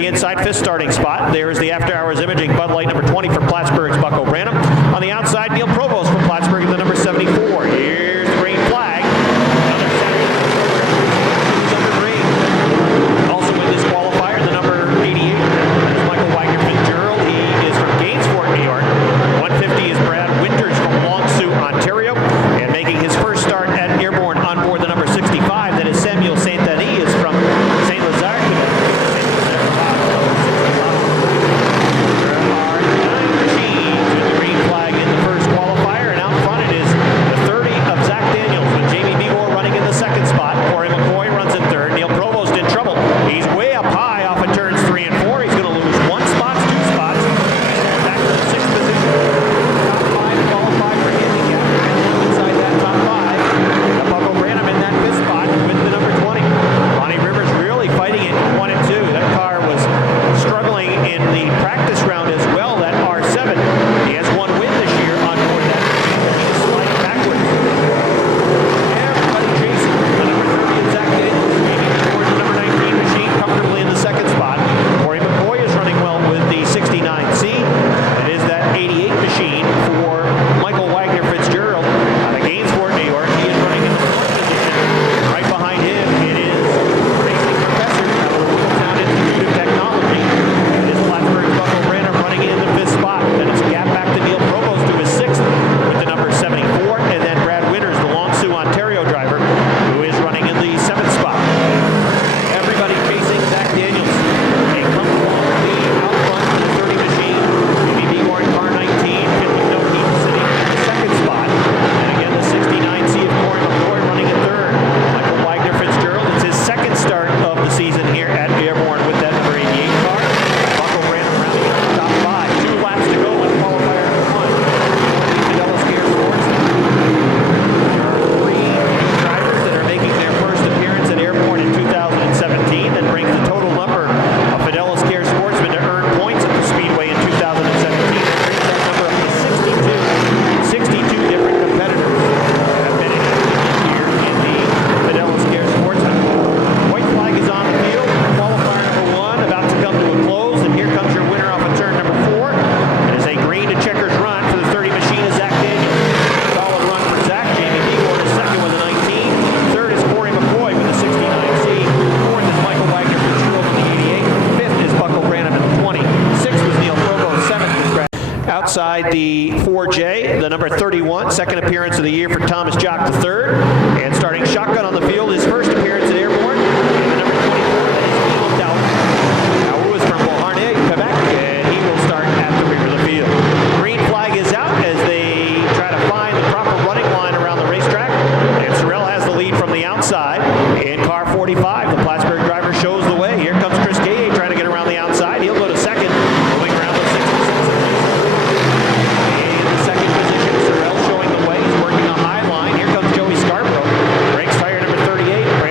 The inside fifth starting spot. There's the after hours imaging Bud Light number 20 for Plattsburgh's Buck O'Branham. On the outside, Neil Provost for Plattsburgh, the number 74. Here's the green flag. Another Saturday under green. Also in this qualifier, the number 88 is Michael Wagner Fitzgerald. He is from Gainsport, New York. 150 is Brad Winters from Longsuit, Ontario. And making his first start at Airborne on board the number 65, that is Samuel St. Denis, is from St. Lazare, Quebec. Outside the 4J, the number 31, second appearance of the year for Thomas Jock III. And starting shotgun on the field, his first appearance at Airborne. And the number 24, that is Neil Dowd. Now, is from Beauharnais, Quebec, and he will start at the rear of the field. Green flag is out as they try to find the proper running line around the racetrack. And Sorrell has the lead from the outside. In car 45, the Plattsburgh driver shows the way. Here comes Chris Gay trying to get around the outside. He'll go to second, moving around the 66. Sorrell showing the way. He's working a high line. Here comes Joey Scarborough. Brakes tire number 38.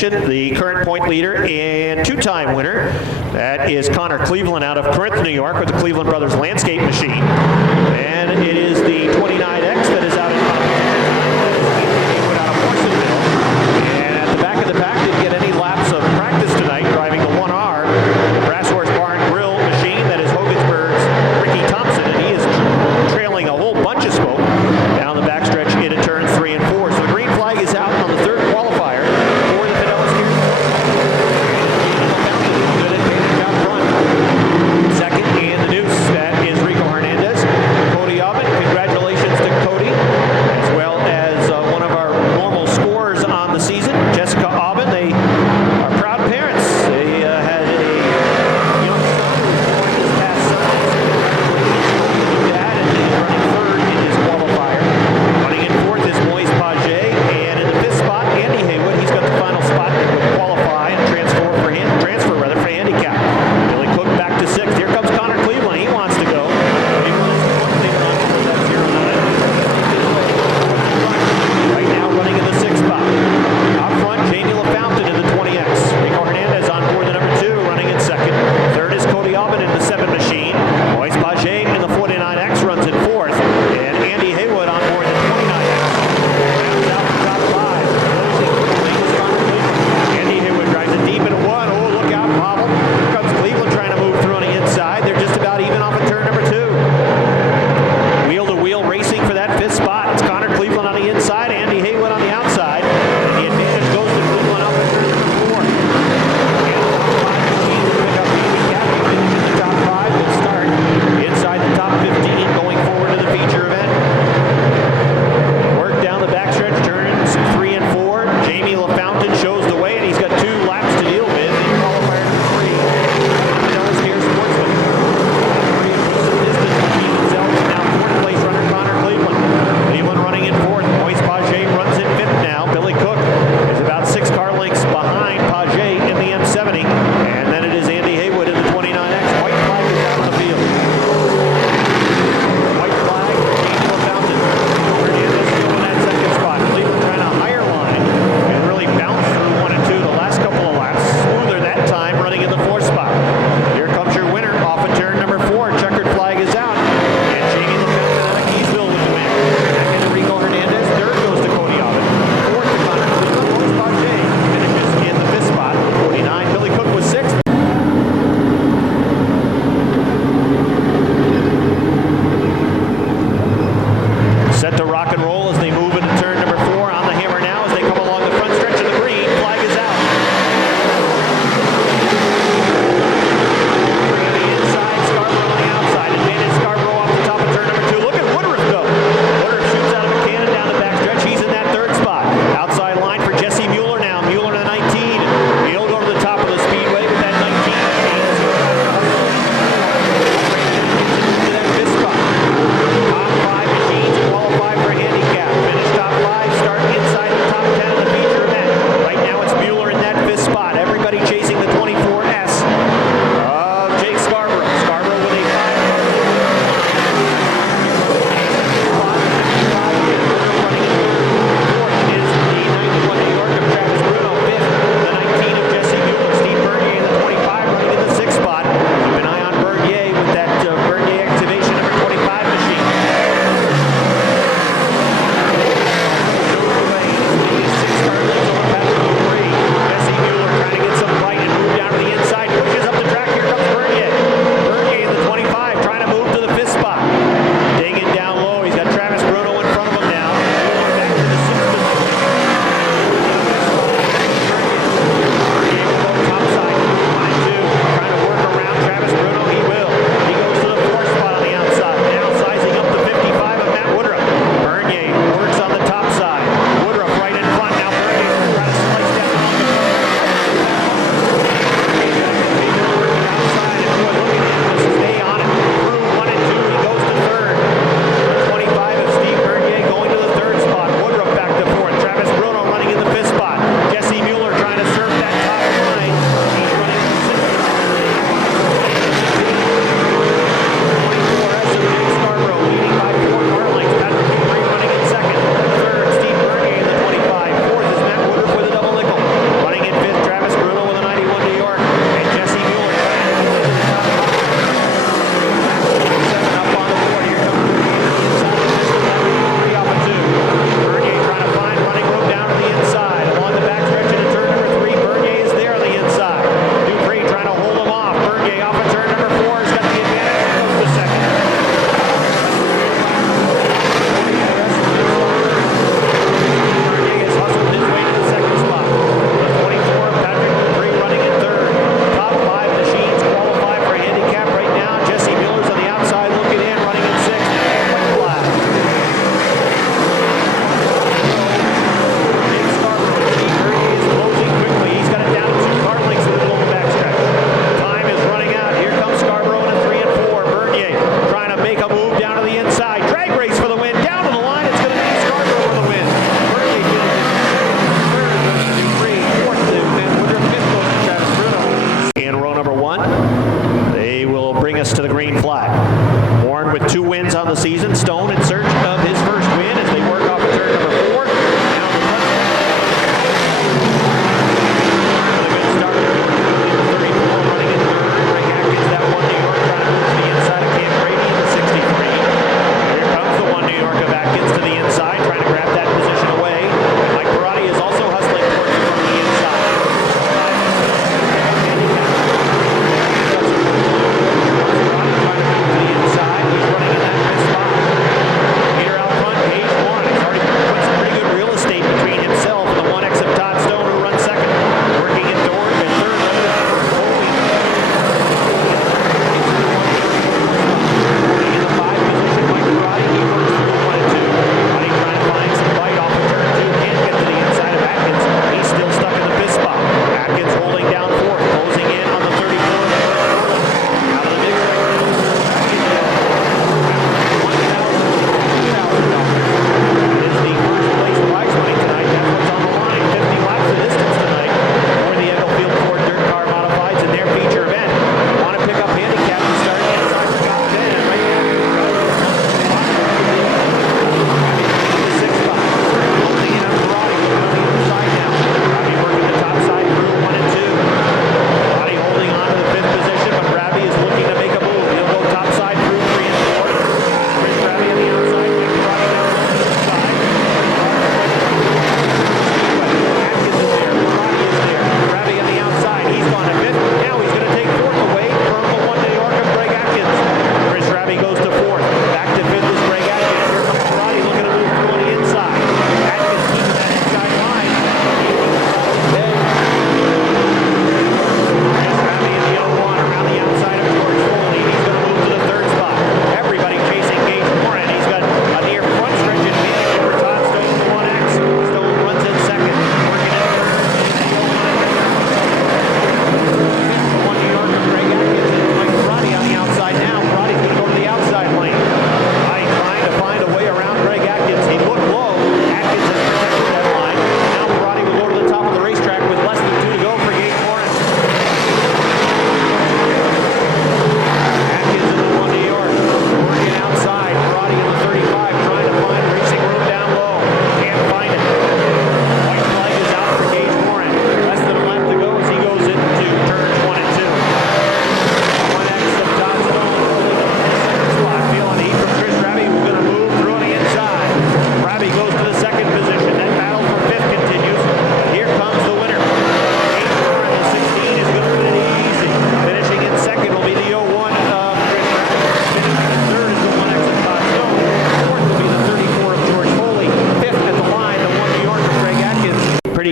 position, the current point leader and two-time winner. That is Conor Cleveland out of Corinth, New York, with the Cleveland Brothers Landscape Machine. And it is the 29X that is out in out of Morrisonville. And at the back of the pack, didn't get any laps of practice tonight, driving the 1R, the Brass Horse Barn Grill Machine. That is Hogansburg's Ricky Thompson, and he is trailing a whole bunch of smoke down the backstretch into turns 3 and 4. So the green flag is out on the third qualifier for the Fidelis Gear. Good advantage out front. Second in the noose, that is Rico Hernandez. Cody Oven, congratulations to Cody. us to the green flag. Warren with 2 wins on the season. Stone in search of his first win as they work off of turn number 4.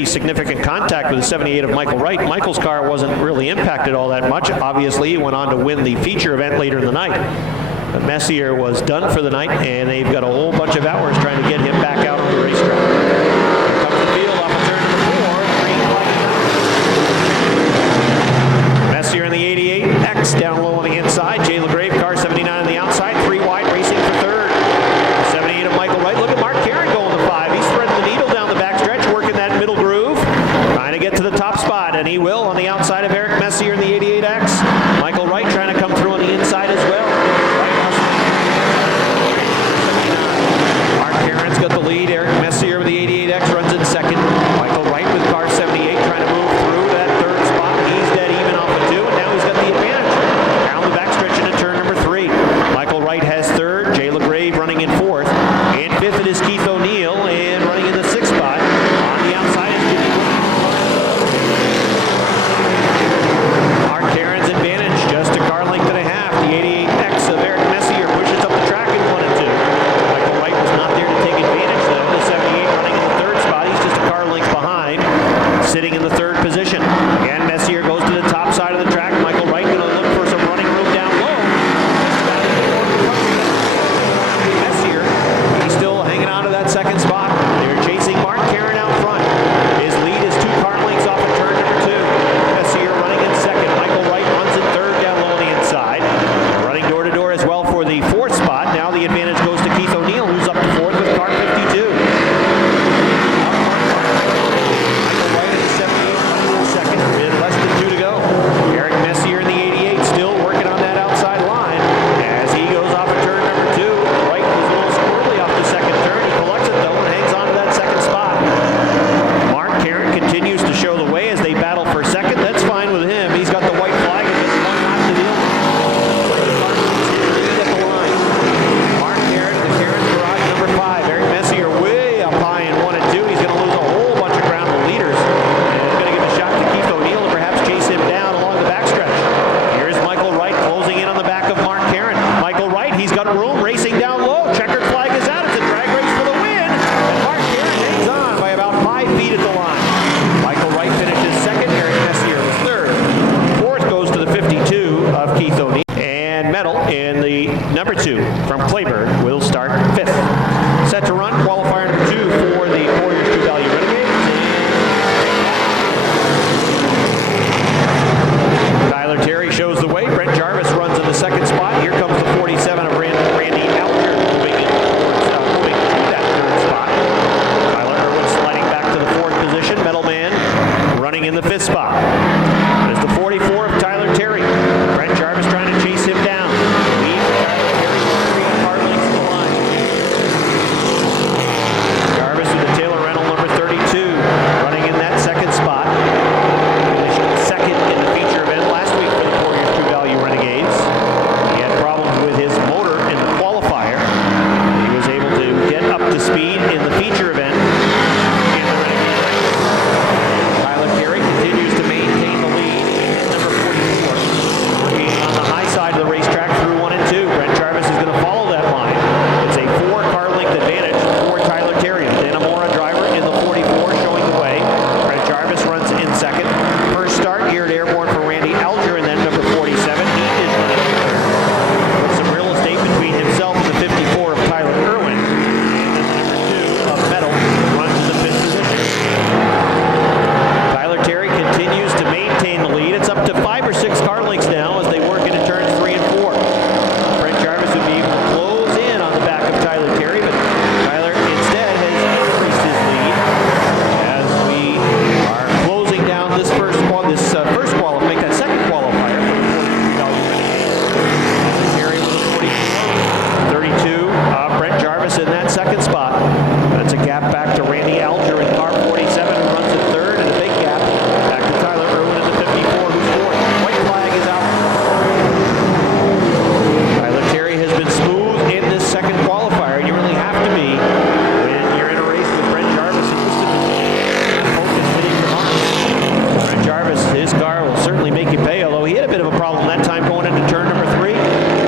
Significant contact with the 78 of Michael Wright. Michael's car wasn't really impacted all that much. Obviously, he went on to win the feature event later in the night. But Messier was done for the night, and they've got a whole bunch of hours trying to get him back out on the racetrack. Here comes the field off of turn number 4. Messier in the 88X down low on the inside. Jay LaGrave, car 79 on the outside. 3 wide, racing for third. 78 of Michael Wright. Look at Mark Caron going to 5. He's threading the needle down the backstretch, working that middle groove. Trying to get to the top spot, and he will on the outside of Eric Messier in the 88X. Michael Wright trying to come through on the inside as well. Mark Caron's got the lead. 2 from Clayburgh will start 5th. Set to run qualifier number 2 for the Warriors True Value Renegades. Tyler Terry shows the way. Brent Jarvis runs in the 2nd spot. Here comes the 47 of Randy Alger moving to that 3rd spot. Tyler Irwin sliding back to the 4th position. Metal Man running in the 5th spot. There's the 44 of Tyler Terry. Brent Jarvis trying to chase him down. Lead for Tyler Terry with 3 hard links to the line. Jarvis with the Taylor Rental number 32 running in that 2nd spot. Finished 2nd in the feature event last week for the Warriors True Value Renegades. He had problems with his motor in the qualifier. He was able to get up to speed in the feature event. Tyler Terry continues to maintain the lead. Number 44, working on the high side of the racetrack through 1 and 2. Brent Jarvis is going to follow that line. It's a 4-car length advantage for Tyler Terry. The Danamora driver in the 44 showing the way. Brent Jarvis runs in 2nd. First start here at Airborne for Randy Alger, and then number 47. He is running in 3rd. With some real estate between himself and the 54 of Tyler Irwin. And then the number 2 of Metal runs in the 5th position. Tyler Terry continues to maintain the lead. It's up to 5 or 6 car lengths now as they work into turns 3 and 4. Brent Jarvis would be able to close in on the back of Tyler Terry, but Tyler instead has increased his lead as we are closing down this first qualifier, make that 2nd qualifier for the Warriors True Value Renegades. Terry with a 32 Brent Jarvis in that 2nd spot. That's a gap back to Randy Alger in car 47, who runs in 3rd, and a big gap back to Tyler Irwin in the 54, who's 4th. White flag is out. Tyler Terry has been smooth in this 2nd qualifier. You really have to be when you're in a race with Brent Jarvis in this division. Focus hitting the mark. Brent Jarvis, his car will certainly make you pay, although he had a bit of a problem that time going into turn number 3.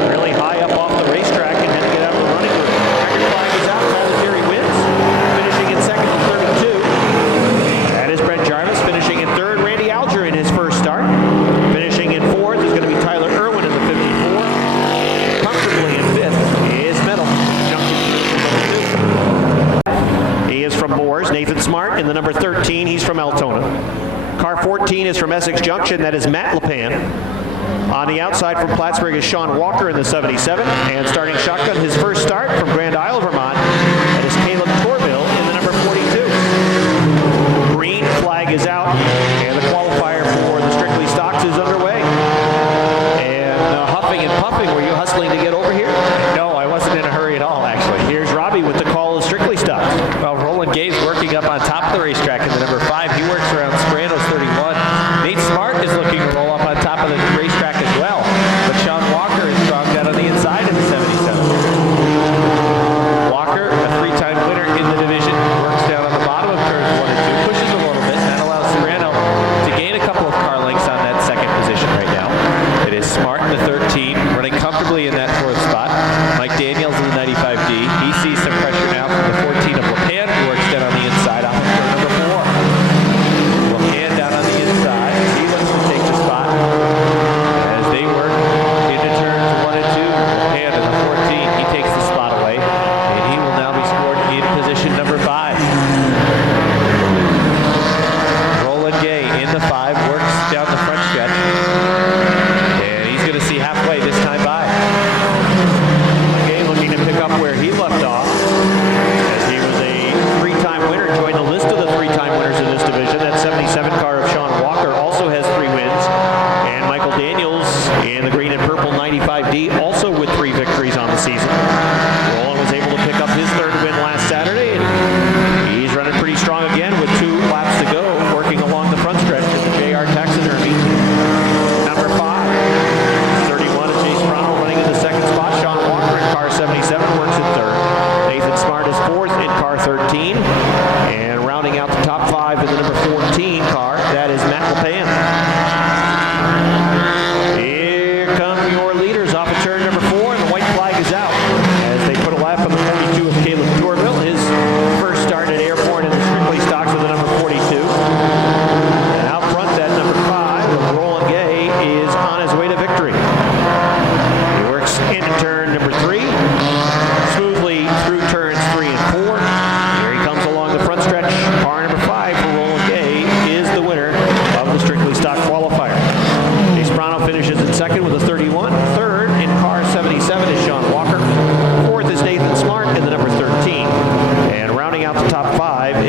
Really high up off the racetrack and had to get out of the running room. Checkered flag is out. Tyler Terry wins, finishing in 2nd with 32. That is Brent Jarvis finishing in 3rd. Randy Alger in his first start. Finishing in 4th is going to be Tyler Irwin in the 54. Comfortably in 5th is Metal. He is from Moores. Nathan Smart in the number 13. He's from Altona. Car 14 is from Essex Junction. That is Matt LePan. On the outside from Plattsburgh is Sean Walker in the 77. And starting shotgun, his first start from Grand Isle, Vermont. That is Caleb Torville in the number 42. Green flag is out. And the qualifier for the Strictly Stocks is underway. And huffing and puffing, were you hustling to get over here? No, I wasn't in a hurry at all, actually. Here's Robbie with the call of Strictly Stocks. Well, Roland Gay's working up on top of the racetrack in the number 5. He works around Sopranos 31. Nate Smart is looking to roll up on top of the racetrack as well. But Sean Walker is strong down on the inside in the 77. Walker, a 3-time winner in the division, works down on the bottom of turns 1 and 2, pushes a little bit, and that allows Soprano to gain a couple of car lengths on that 2nd position right now. It is Smart in the 13, running comfortably in that 4th spot. Mike Daniels in the 95D. He sees some pressure now from the 14 of LePan, who works down on the inside off of turn number 4. LePan down on the inside. He looks to take the spot as they work into turns 1 and 2. LePan in the 14. He takes the spot away, and he will now be scored in position number 5. Roland Gay in the 5 works down the front stretch. He's going to see halfway this time by. Gay looking to pick up where he left off, as he was a 3-time winner, joined the list of the 3-time winners in this division. That 77 car of Sean Walker also has 3 wins. And Michael Daniels in the green and purple 95D, also with 3 victories on the season. Roland was able to pick up his 3rd win last Saturday, and he's running pretty strong again with 2 laps to go, working along the front stretch of the JR Taxidermy. Number 5, 31 is Jason Brown running in the 2nd spot. Sean Walker in car 77 works in 3rd. Nathan Smart is 4th in car 13. And rounding out the top 5 in the number 14 car, that is Matt LePan. Here come your leaders off of turn number 4, and the white flag is out as they put a lap on the 42 of Caleb Torville. His first start at Airborne in the Strictly Stocks with the number 42. And out front, that number 5 of Roland Gay is on his way to victory. He works into turn number 3.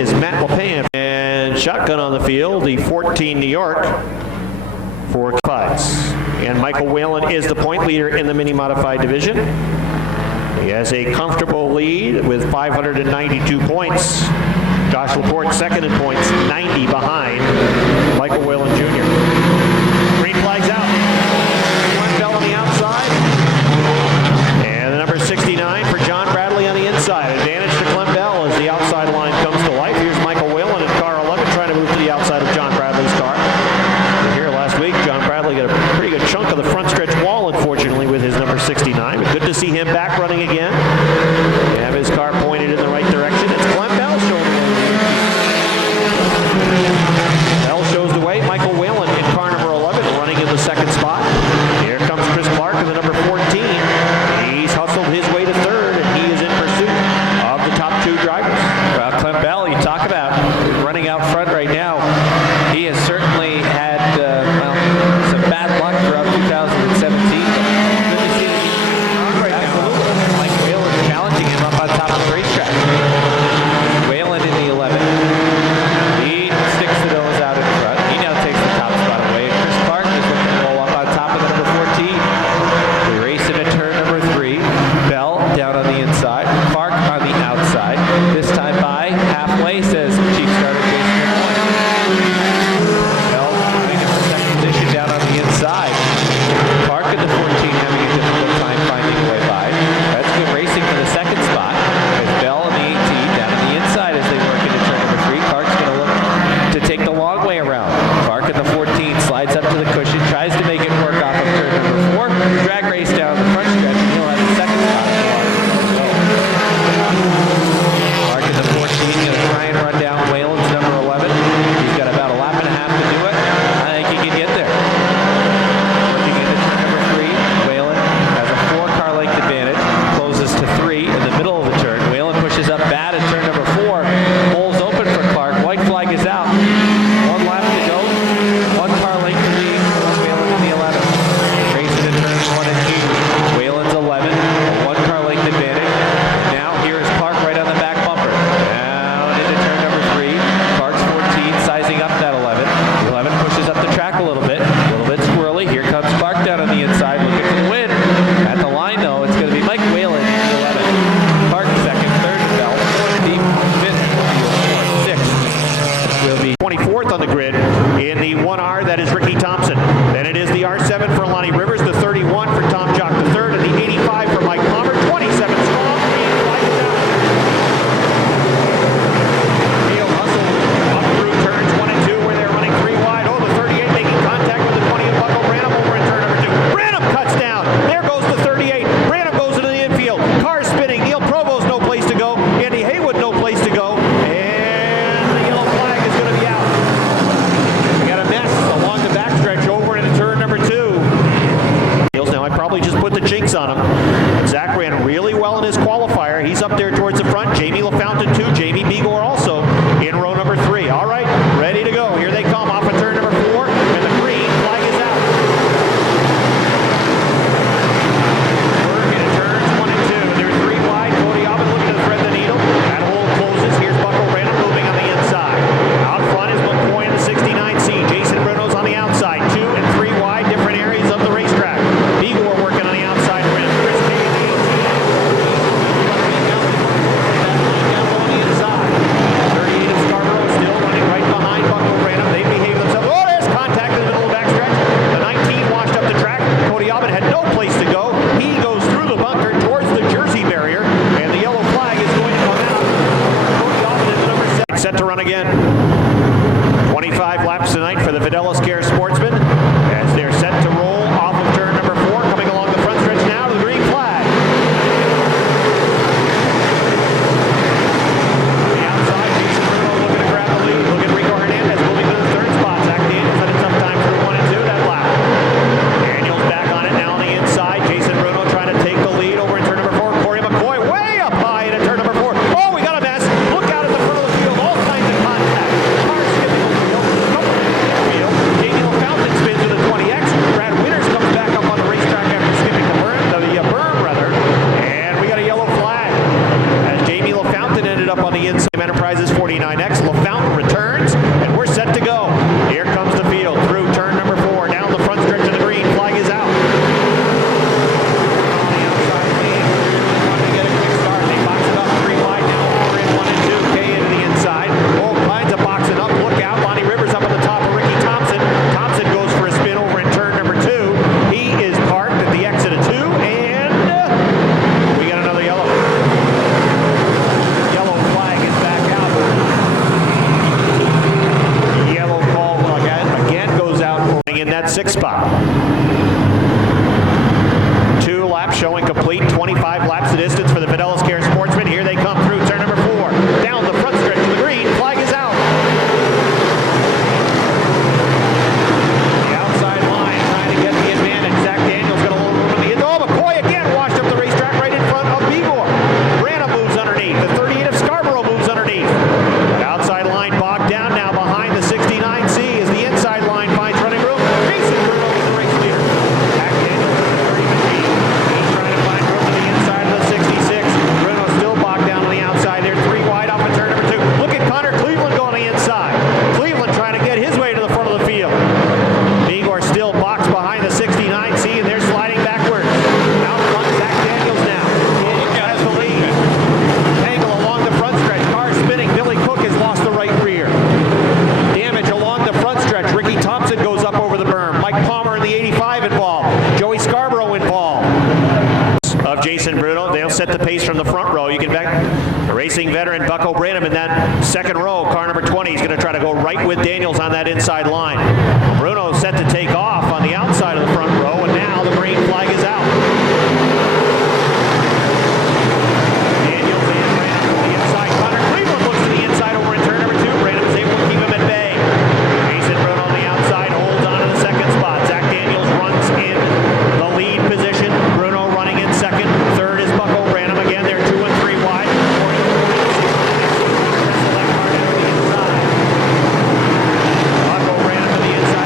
is Matt LePan. And shotgun on the field, the 14 New York for Fights. And Michael Whalen is the point leader in the mini modified division. He has a comfortable lead with 592 points. Josh Laporte second in points, 90 behind Michael Whalen Jr. Green flag's out. Clem Bell on the outside. And the number 69 for John Bradley on the inside. Advantage to Clem Bell as the outside line comes to life. Here's Michael Whalen in car 11 trying to move to the outside of John Bradley's car. Here last week, John Bradley got a pretty good chunk of the front stretch wall, unfortunately, with his number 69. But good to see him back running again. They have his car pointed in the right direction. It's Clem Bell showing the way. Bell shows the way. Michael Whalen in car number 11 running in the second spot. Here comes Chris Clark in the number 14. He's hustled his way to third, and he is in pursuit of the top two drivers. Well, Clem Bell, you talk about running out front right now. He has certainly had some bad luck throughout 2017. But good to see him right now. Like Whalen challenging him up on top of the racetrack. Whalen in the 11. He sticks the nose out in front. He now takes the top spot away. And Chris Clark is looking to roll up on top of the number 14. We race into turn number 3. Bell down on the inside. Clark on the outside. This time by halfway, says Chief Starter Jason Moore. Bell moving in for second position down on the inside. Clark in the 14 having a difficult time finding a way by. That's good racing for the second spot. As Bell and the 18 down on the inside as they work into turn number 3. Clark's going to look to take the long way around. Clark in the 14 slides up to the cushion, tries to make it work off of turn number 4. Drag race down the front stretch, and he'll have the second spot. Clark in the 14 going to try and run down Whalen's number 11. He's got about a lap and a half to do it. I think he can get there. Looking into turn number 3, Whalen has a 4-car length advantage, closes to 3 in the middle of the turn. Whalen pushes up bad at turn number 4. Hole's open for Clark. White flag is out. 1 lap to go. 1 car length to lead. Whalen in the 11. Racing in turns 1 and 2. Whalen's 11. A 1-car length advantage. Now here is Clark right on the back bumper. Down into turn number 3. Clark's 14 sizing up that 11. 11 pushes up the track a little bit squirrely. Here comes Clark down on the inside looking for the win. At the line though, it's going to be Mike Whalen in the 11. Clark second, third Bell, deep fifth, sixth will be 24th on the grid in the 1R, that is Ricky Thompson. Then it is the R7 for Lonnie Rivers, the 31 for Tom Jock the third, and the 85 for Mike Palmer. 27 strong. Green flag is out. Neil hustle up through turns 1 and 2 where they're running 3 wide. Oh, the 38 making contact with the 20 of Buckle Branham over in turn number 2. Branham cuts down. There goes the 38. Branham goes into the infield. Car spinning. Neil Provost no place to go. Andy Haywood no place to go. And the yellow flag is going to be out. We got a mess along the backstretch over into turn number 2. Now I probably just put the jinx on him. Zach ran really well in his qualifier. He's up there towards the front. Jamie LaFountain 2. Jamie Begor also in row number 3. All right, ready to go. Here they come off of turn number 4, and the green flag is out. We're into turns 1 and 2, and they're 3 wide. Cody Aubin looking to thread the needle. That hole closes. Here's Buckle Random moving on the inside. Out front is McCoy in the 69C. Jason Bruno's on the outside. 2 and 3 wide, different areas of the racetrack. Begor working on the outside rim. Chris Kay in the 18. On the inside. 38 of Scarborough still running right behind Buckle Random. They behave themselves. Oh, there's contact in the middle of the backstretch. The 19 washed up the track. Cody Aubin had no place to go. He goes through the bunker towards the Jersey barrier, and the yellow flag is going to come out. Cody Aubin is number 7. Set to run again. 25 laps tonight for the Fidelis Care Sportsman as they're set to roll off of turn number 4, coming along the front stretch now to the green flag. On the outside, Jason Bruno looking to grab the lead. Look at Rico Hernandez moving to the third spot. Zach Daniels had a tough time through 1 and 2 that lap. Daniels back on it now on the inside. Jason Bruno trying to take the lead over in turn number 4. Corey McCoy way up high into turn number 4. Oh, we got a mess. Look out at the front of the field. All kinds of contact. Car skipping the field. Jamie LaFountain spins LaFountain returns, and we're set to go. Here comes the field through turn number 4. Down the front stretch of the green. Flag is out. On the outside lane. Trying to get a quick start. They box it up 3 wide now. 4 in, 1 and 2. K into the inside. All kinds of boxing up. Look out. Lonnie Rivers up on the top of Ricky Thompson. Thompson goes for a spin over in turn number 2. He is parked at the exit of 2, and we got another yellow. Yellow flag is back out. Yellow call again goes out in that 6th spot. 2 laps showing complete. 25 laps the distance for the Fidelis Care Sportsman. Here they come through turn number 4. Down the front stretch of the green. Flag is out. The outside line trying to get the advantage. Zach Daniels got a little room in the end. Oh, McCoy again washed up the racetrack right in front of Igor. Branham moves underneath. The 38 of Scarborough moves underneath. That outside line bogged down now behind the 69C as the inside line finds running room. Jason Bruno is the race leader. Zach Daniels in the 30 machine. He's trying to find room to the inside of the 66. Bruno still bogged down on the outside there. 3 wide off of turn number 2. Look at Conor Cleveland going on the inside. Cleveland trying to get his way to the front of the field. Igor still boxed behind the 69C, and they're sliding backwards. Out front, Zach Daniels now. Daniels has the lead. Angle along the front stretch. Car spinning. Billy Cook has lost the right rear. Damage along the front stretch. Ricky Thompson goes up over the berm. Mike Palmer in the 85 involved. Joey Scarborough involved. Of Jason Bruno. They'll set the pace from the front row. You can bet the racing veteran Bucko Branham in that second row. Car number 20 is going to try to go right with Daniels on that inside line. Bruno set to take off on the outside of the front row, and now the green flag is out. Daniels and Branham to the inside. Conor Cleveland looks to the inside over in turn number 2. Branham is able to keep him at bay. Jason Bruno on the outside holds on to the 2nd spot. Zach Daniels runs in the lead position. Bruno running in 2nd. 3rd is Bucko Branham again. They're 2 and 3 wide. Bucko Branham to the inside.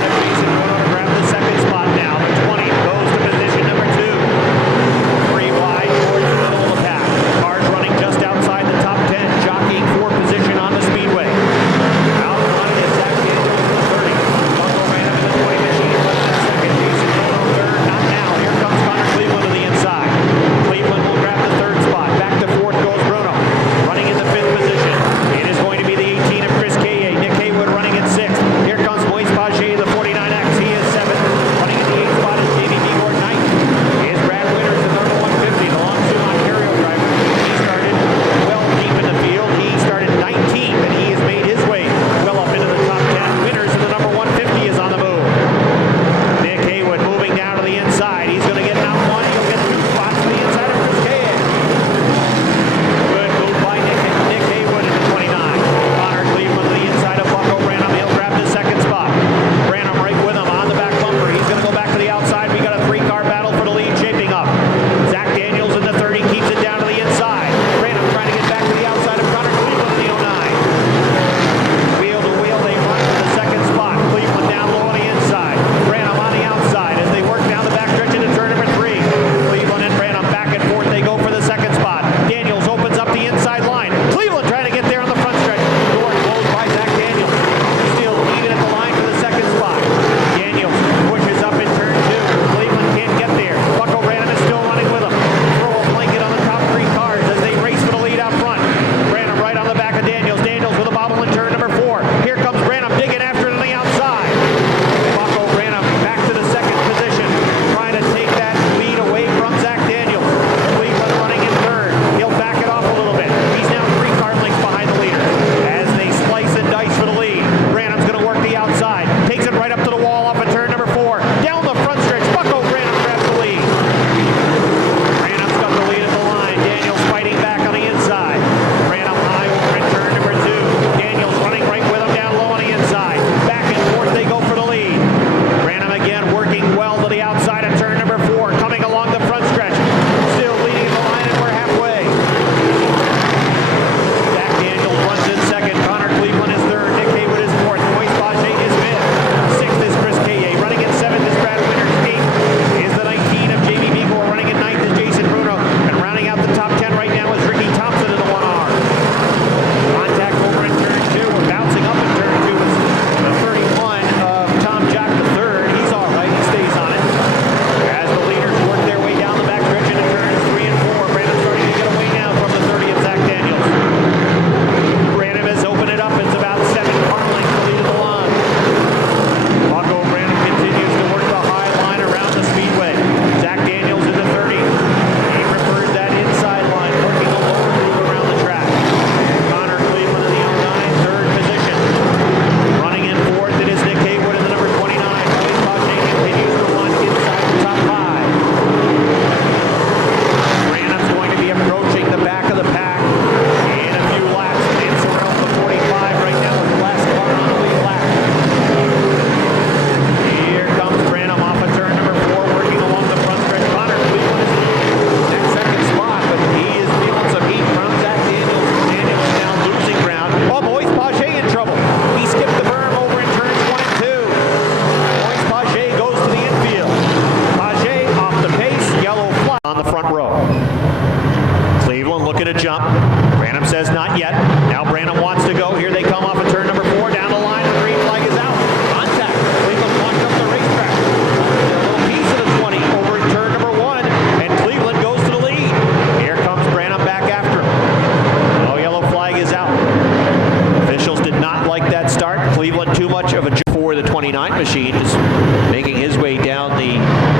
that start. Cleveland too much of a for the 29 machine, just making his way down the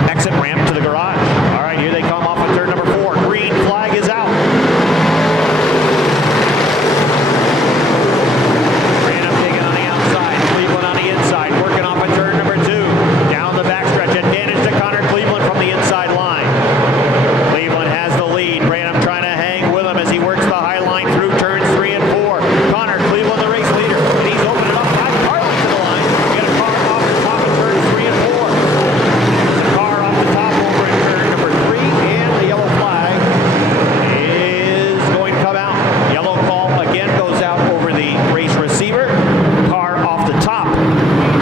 exit ramp to the garage. All right, here they come off of turn number 4. Green flag is out. Random taking on the outside, Cleveland on the inside, working off of turn number 2. Down the backstretch, advantage to Conor Cleveland from the inside line. Cleveland has the lead. Branham trying to hang with him as he works the high line through turns 3 and 4. Conor Cleveland, the race leader, and he's opening up 5 car lengths to the line. We got a car off the top of turns 3 and 4. There's a car off the top over in turn number 3, and the yellow flag is going to come out. Yellow call again goes out over the race receiver. Car off the top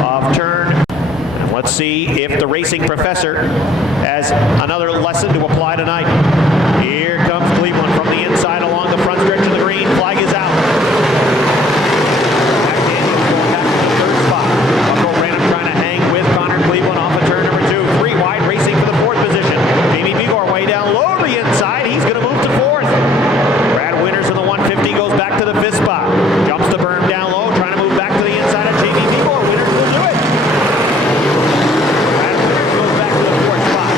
of turn. And let's see if the racing professor has another lesson to apply tonight. Here comes Cleveland from the inside along the front stretch of the green. Flag is out. Jack Daniels going back to the 3rd spot. Bucko Branham trying to hang with Conor Cleveland off of turn number 2. 3 wide, racing for the 4th position. Jamie Bigor way down low to the inside. He's going to move to 4th. Brad Winters in the 150 goes back to the 5th spot. Jumps the berm down low, trying to move back to the inside of Jamie Bigor. Winters will do it. Brad Winters goes back to the 4th spot.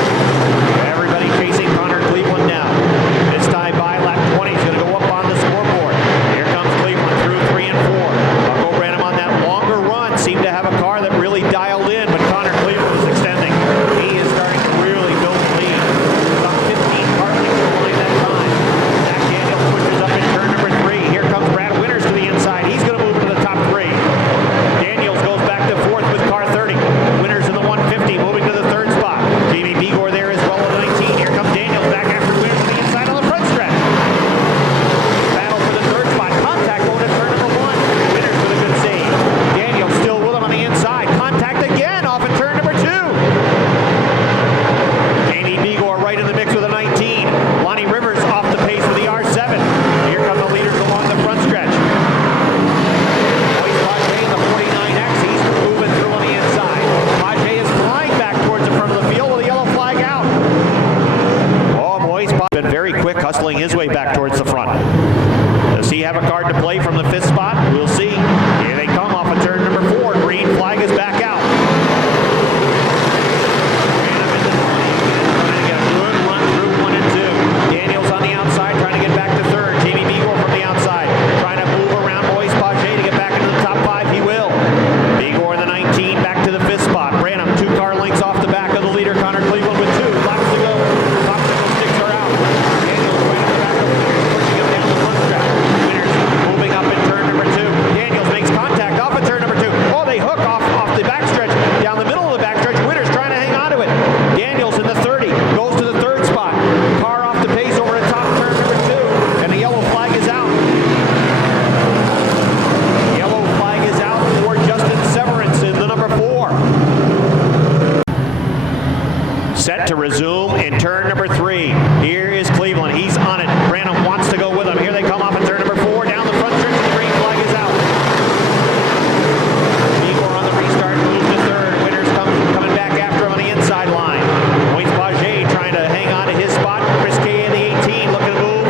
Everybody chasing Conor Cleveland now. This time by lap 20, he's going to go up on the scoreboard. Here comes Cleveland through 3 and 4. Bucko Branham on that longer run seemed to have a car that really dialed in, but Conor Cleveland is extending. He is starting to really build the lead. About 15 car lengths behind that time. Jack Daniels pushes up in turn number 3. Here comes Brad Winters to the inside. He's going to move to the top 3. Daniels goes back to 4th with car 30. Winters in the 150 moving to the 3rd spot. Jamie Bigor there as well at the 19. Here comes Daniels back after Winters to the inside on the front stretch. Battle for the 3rd spot. Contact going to turn number 1. Winters with a good save. Daniels still with him on the inside. Contact again off at turn number 2. Jamie Bigor right in the mix with a 19. Lonnie Rivers off the pace with the R7. Here come the leaders along the front stretch. Moise Page in the 49X. He's moving through on the inside. Page is flying back towards the front of the field with a yellow flag out. Oh, Moise Page been very quick, hustling his way back towards the front. Does he have a card to play from the 5th spot? We'll see. Here they come off of turn number 4. Green flag is back out. Branham in the 20. Trying to get a good run through 1 and 2. Daniels on the outside trying to get back to 3rd. Jamie Bigor from the outside trying to move around Moise Page to get back into the top 5. He will. Bigor in the 19 back to the 5th spot. Branham 2 car lengths off the back of the leader Conor Cleveland with 2 laps to go. Popsicle sticks are out. Daniels right at the back of Winters, pushing him down the front stretch. Winters moving up in turn number 2. Daniels makes contact off of turn number 2. Oh, they hook off the backstretch, down the middle of the backstretch. Winters trying to hang on to it. Daniels in the 30 goes to the 3rd spot. Car off the pace over the top turn number 2, and the yellow flag is out. Yellow flag is out for Justin Severance in the number 4. Set to resume in turn number 3. Here is Cleveland. He's on it. Branham wants to go with him. Here they come off at turn number 4. Down the front stretch. The green flag is out. Bigor on the restart moves to 3rd. Winters coming back after him on the inside line. Moise Page trying to hang on to his spot. Chris K in the 18 looking to move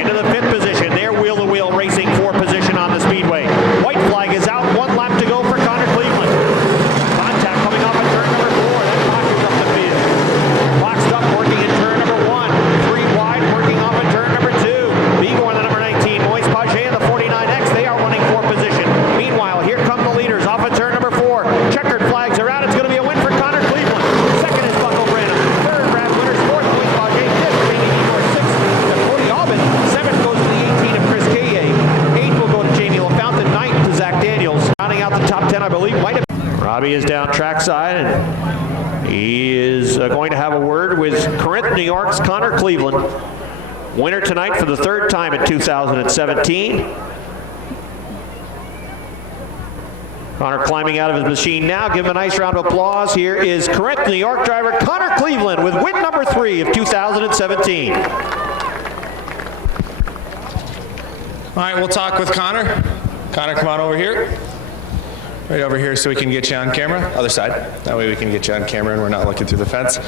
into the 5th position. They're wheel-to-wheel racing for position on the Speedway. White flag is out. 1 lap to go for Conor Cleveland. Contact coming off at turn number 4. That cautions up the field. Clock stop working in turn number 1. 3 wide working off at turn number 2. Bigor in the number 19. Moise Page in the 49X. They are running for position. Meanwhile, here come the leaders off at turn number 4. Checkered flags are out. It's going to be a win for Conor Cleveland. 2nd is Bucko Branham. 3rd, Brad Winters. 4th, Moise Page. 5th, Jamie Bigor. 6th to Cody Albin. 7th goes to the 18 of Chris K. 8th will go to Jamie LaFountain. 9th to Zach Daniels. Rounding out the top 10, I believe, might have. Robbie is down trackside, and he is going to have a word with Corinth, New York's Conor Cleveland. Winner tonight for the 3rd time in 2017. Conor climbing out of his machine now. Give him a nice round of applause. Here is Corinth, New York driver Conor Cleveland with win number 3 of 2017. All right, we'll talk with Conor. Conor, come on over here. Right over here so we can get you on camera. Other side. That way we can get you on camera and we're not looking through the fence.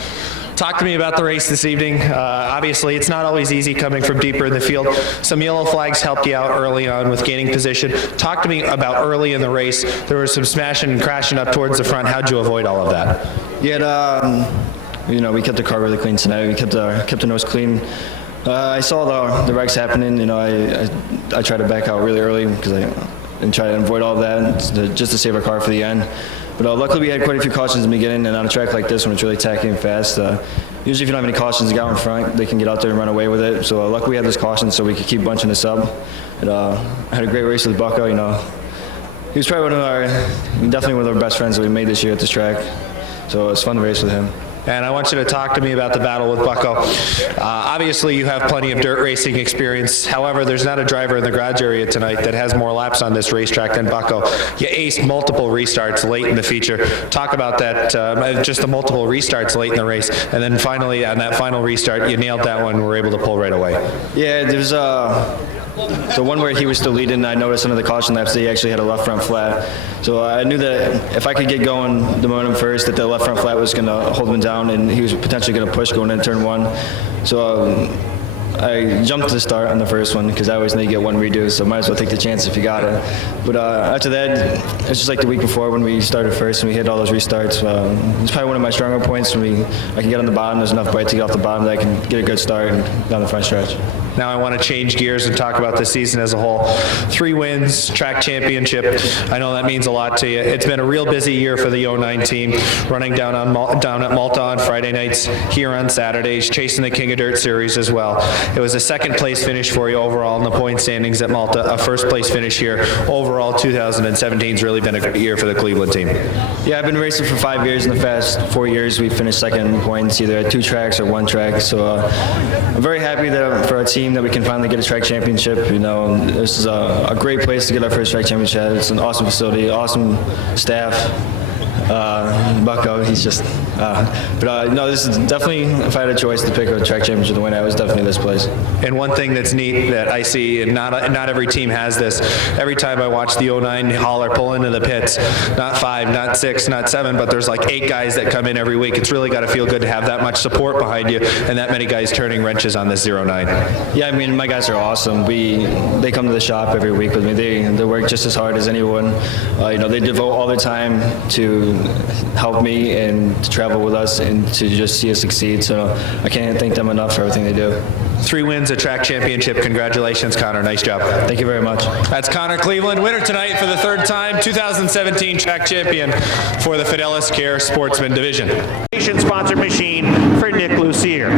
Talk to me about the race this evening. Obviously, it's not always easy coming from deeper in the field. Some yellow flags helped you out early on with gaining position. Talk to me about early in the race. There was some smashing and crashing up towards the front. How'd you avoid all of that? Yeah, we kept the car really clean tonight. We kept the nose clean. I saw the wrecks happening. I tried to back out really early because and try to avoid all of that just to save our car for the end. But luckily we had quite a few cautions in the beginning, and on a track like this when it's really tacky and fast, usually if you don't have any cautions, the guy in front, they can get out there and run away with it. So luckily we had those cautions so we could keep bunching this up. And, I had a great race with Bucko. He was probably definitely one of our best friends that we made this year at this track. So it was fun to race with him. And I want you to talk to me about the battle with Bucko. Obviously, you have plenty of dirt racing experience. However, there's not a driver in the garage area tonight that has more laps on this racetrack than Bucko. You aced multiple restarts late in the feature. Talk about that, just the multiple restarts late in the race. And then finally, on that final restart, you nailed that one and were able to pull right away. Yeah, there's the one where he was still leading. I noticed under the caution laps that he actually had a left front flat. So I knew that if I could get going the momentum first, that the left front flat was going to hold him down, and he was potentially going to push going into turn one. So I jumped to the start on the first one because I always need to get one redo, so might as well take the chance if you got it. But after that, it's just like the week before when we started first and we hit all those restarts. It's probably one of my stronger points when I can get on the bottom. There's enough bite to get off the bottom that I can get a good start and down the front stretch. Now I want to change gears and talk about the season as a whole. 3 wins, track championship. I know that means a lot to you. It's been a real busy year for the 09 team, running down at Malta on Friday nights, here on Saturdays, chasing the King of Dirt Series as well. It was a second place finish for you overall in the point standings at Malta, a first place finish here. Overall, 2017's really been a good year for the Cleveland team. Yeah, I've been racing for 5 years. In the past 4 years, we've finished second in points, either at 2 tracks or 1 track. So I'm very happy that for our team that we can finally get a track championship. This is a great place to get our first track championship. It's an awesome facility, awesome staff. Bucko, he's just, no, this is definitely, if I had a choice to pick a track championship to win, it was definitely this place. And one thing that's neat that I see, and not every team has this, every time I watch the 09 hauler pull into the pits, not 5, not 6, not 7, but there's like 8 guys that come in every week. It's really got to feel good to have that much support behind you and that many guys turning wrenches on this 09. Yeah, I mean, my guys are awesome. They come to the shop every week with me. They work just as hard as anyone. They devote all their time to help me and to travel with us and to just see us succeed. So I can't thank them enough for everything they do. 3 wins, a track championship. Congratulations, Conor. Nice job. Thank you very much. That's Conor Cleveland, winner tonight for the 3rd time, 2017 track champion for the Fidelis Care Sportsman Division. Sponsored machine for Nick Lucier.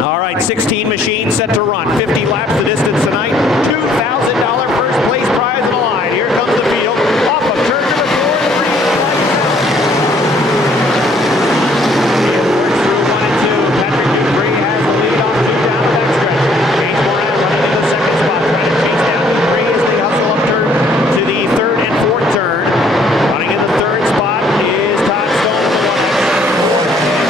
All right, 16 machines set to run. 50 laps the distance tonight. $2,000 first place prize on the line. Here comes the field. Off of turn number 4. It works through 1 and 2. Patrick Dupree has the lead off 2 down the back stretch. James Moran running in the 2nd spot. Trying to chase down Dupree as they hustle up turn to the 3rd and 4th turn. Running in the 3rd spot is Todd Stone in the 1X.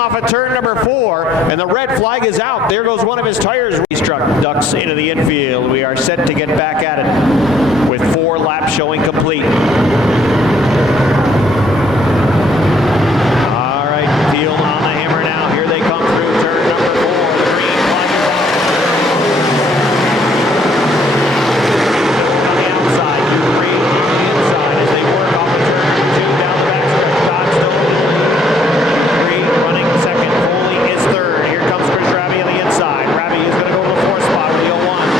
off of turn number 4, and the red flag is out. There goes one of his tires. He struck ducks into the infield. We are set to get back at it with 4 laps showing complete. All right, field on the hammer now. Here they come through turn number 4. The green flag is out. On the outside, green on the inside as they work off of turn number 2 down the backstretch. Todd still in the lead. Green running second. Foley is third. Here comes Chris Ravi on the inside. Ravi is going to go to the 4th spot with the 01.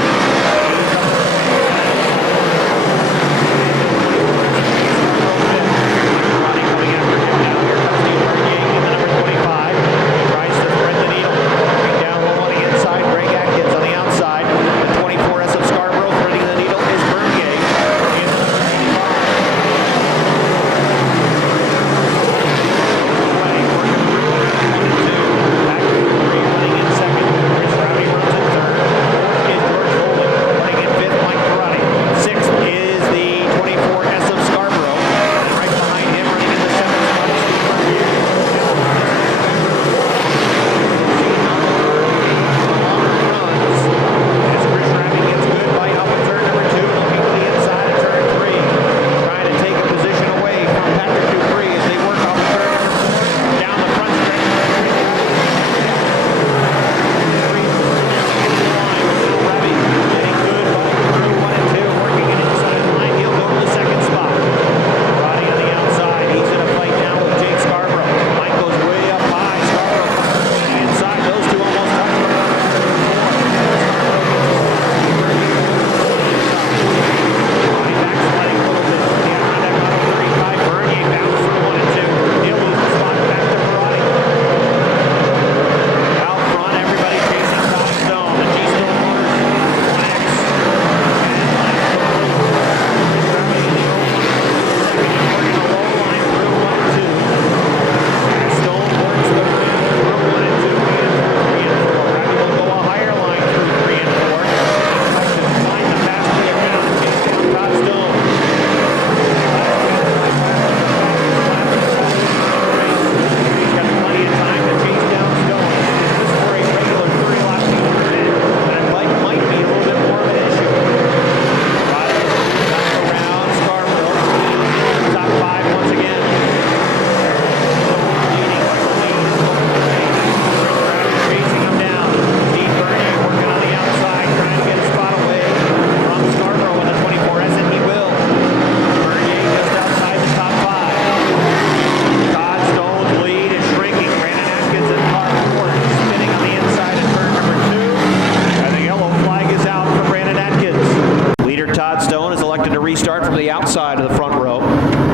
Restart from the outside of the front row.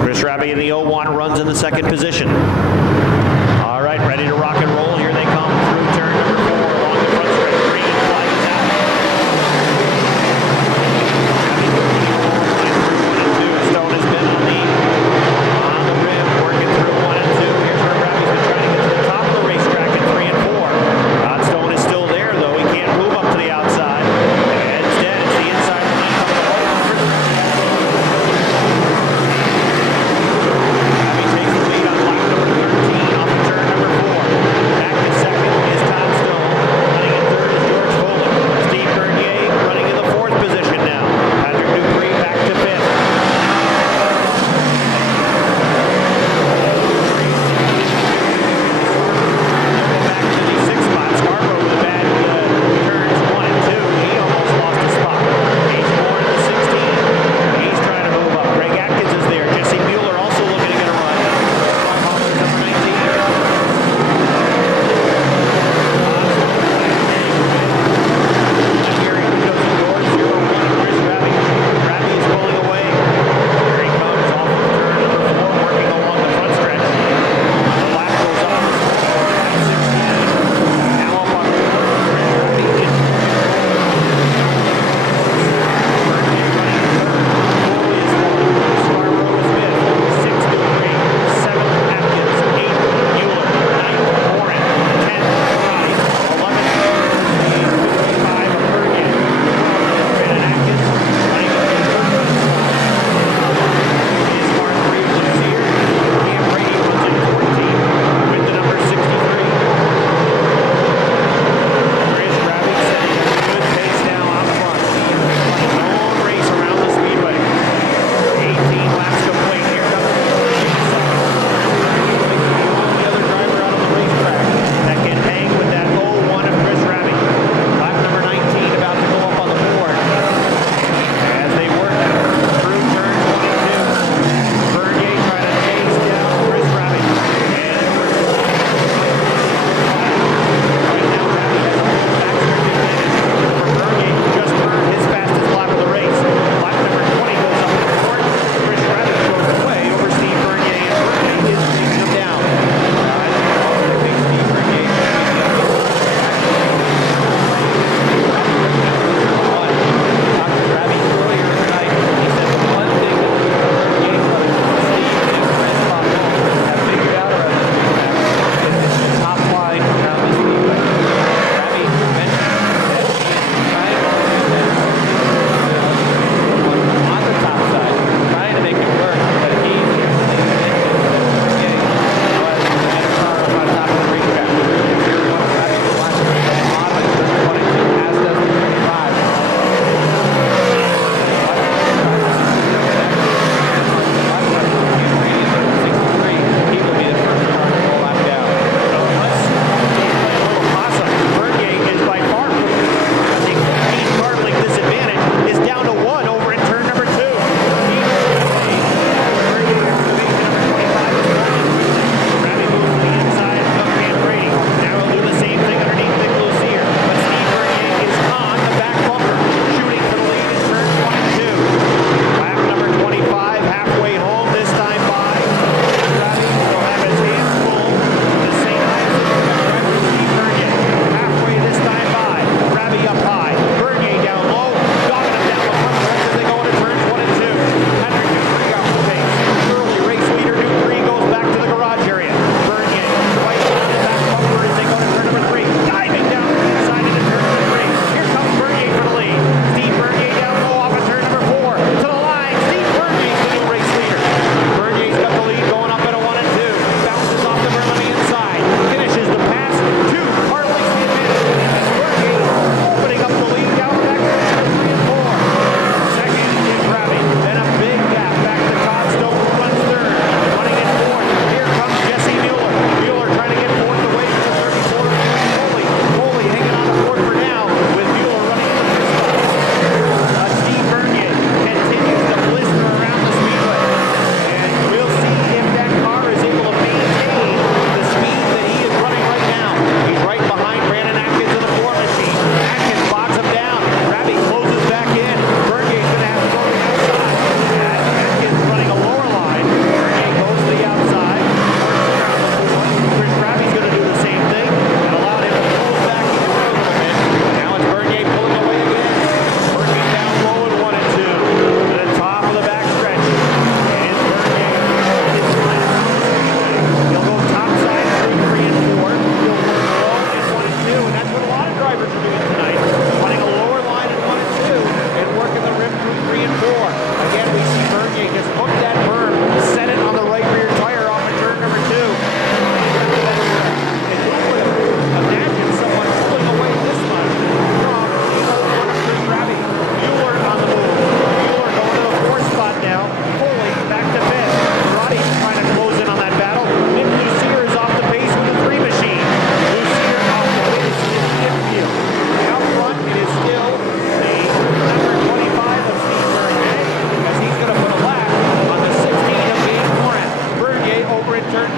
Chris Ravi in the 01 runs in the second position. All right, ready to rock and roll. Here they come through turn number 4 along the front stretch. Green flag is out. Stone has been on the rim, working through 1 and 2. Here's where Ravi's been trying to get to the top of the racetrack in 3 and 4. Todd Stone is still there, though. He can't move up to the outside. And instead, it's the inside lane coming over. Ravi takes the lead on lap number 13 off of turn number 4. Back to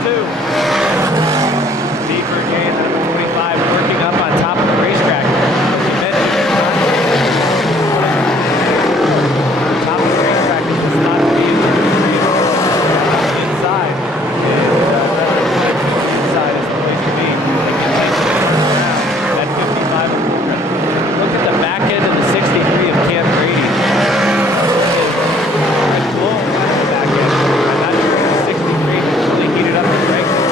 2. Deeper Jay, the number 25, working up on top of the racetrack. As you mentioned, top of the racetrack is just not to be inside. And inside is the place to be. That 55. Look at the back end of the 63 of Cam Grady. And Bloom at the back end. I'm not sure if the 63 was really heated up in the race.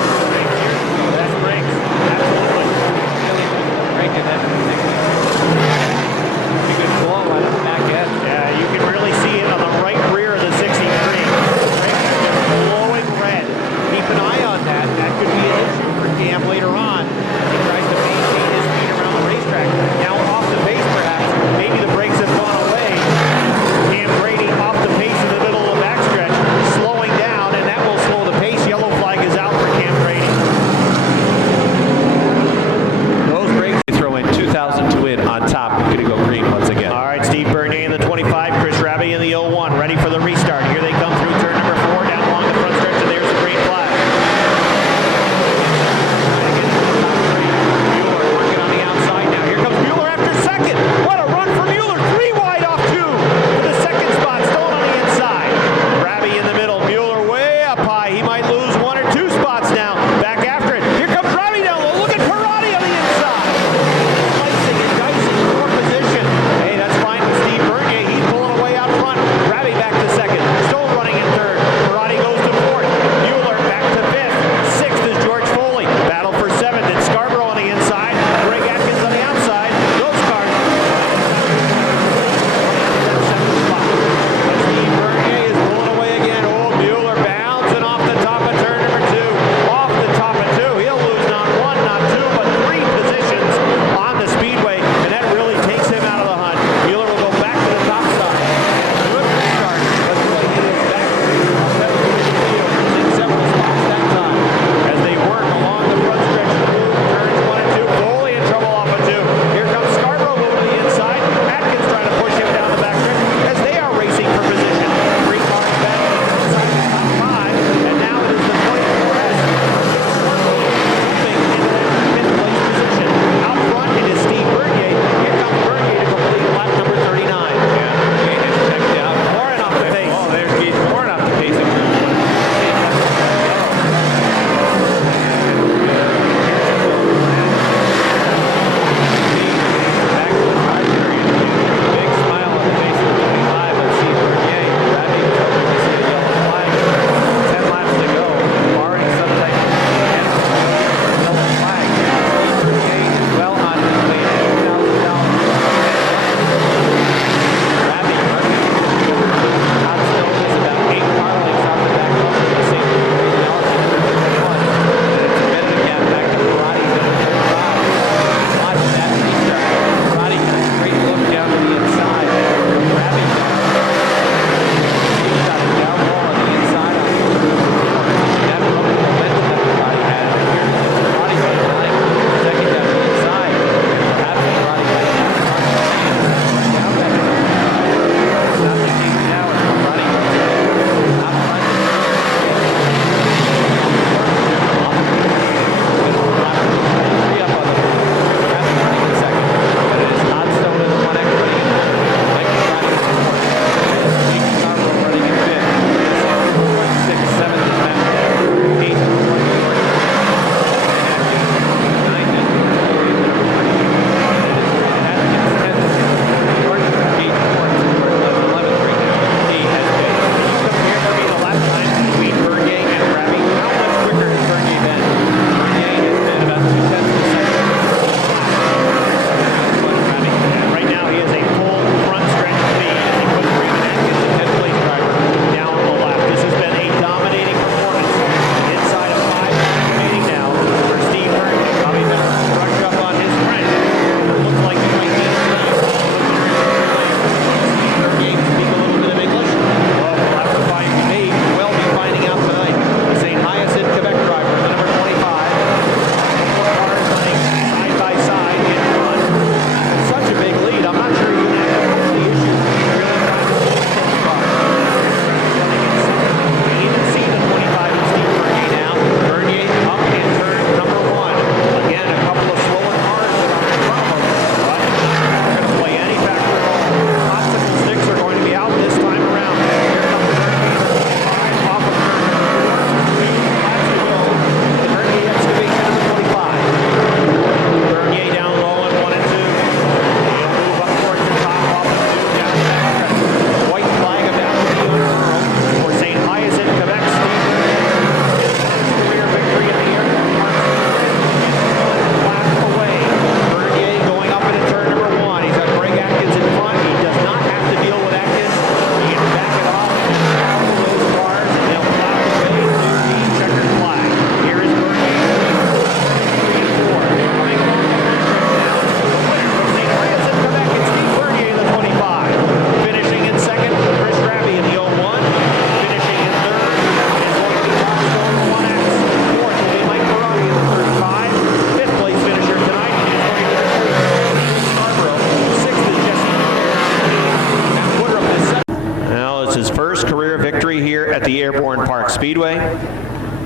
the Airborne Park Speedway.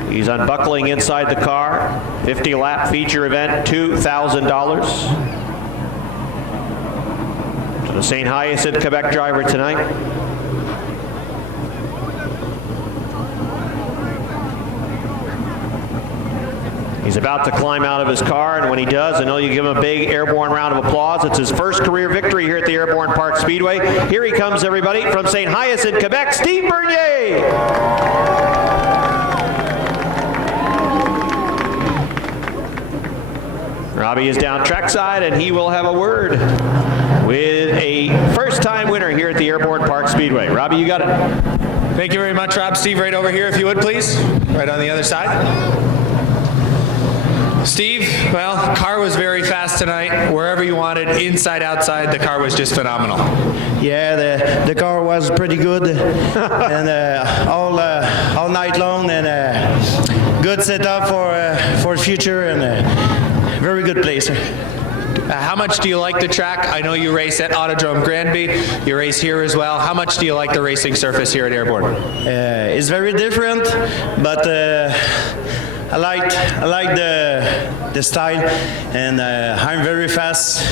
He's unbuckling inside the car. 50-lap feature event, $2,000. To the St. Hyacinthe, Quebec driver tonight. He's about to climb out of his car, and when he does, I know you give him a big Airborne round of applause. It's his first career victory here at the Airborne Park Speedway. Here he comes, everybody, from St. Hyacinthe, Quebec, Steve Bernier. Robbie is down trackside, and he will have a word with a first-time winner here at the Airborne Park Speedway. Robbie, you got it. Thank you very much, Rob. Steve, right over here, if you would, please. Right on the other side. Steve, well, car was very fast tonight. Wherever you wanted, inside, outside, the car was just phenomenal. Yeah, the car was pretty good, and all night long, and good setup for the future, and very good place. How much do you like the track? I know you race at Autodrome Granby. You race here as well. How much do you like the racing surface here at Airborne? It's very different, but I like the style, and I'm very fast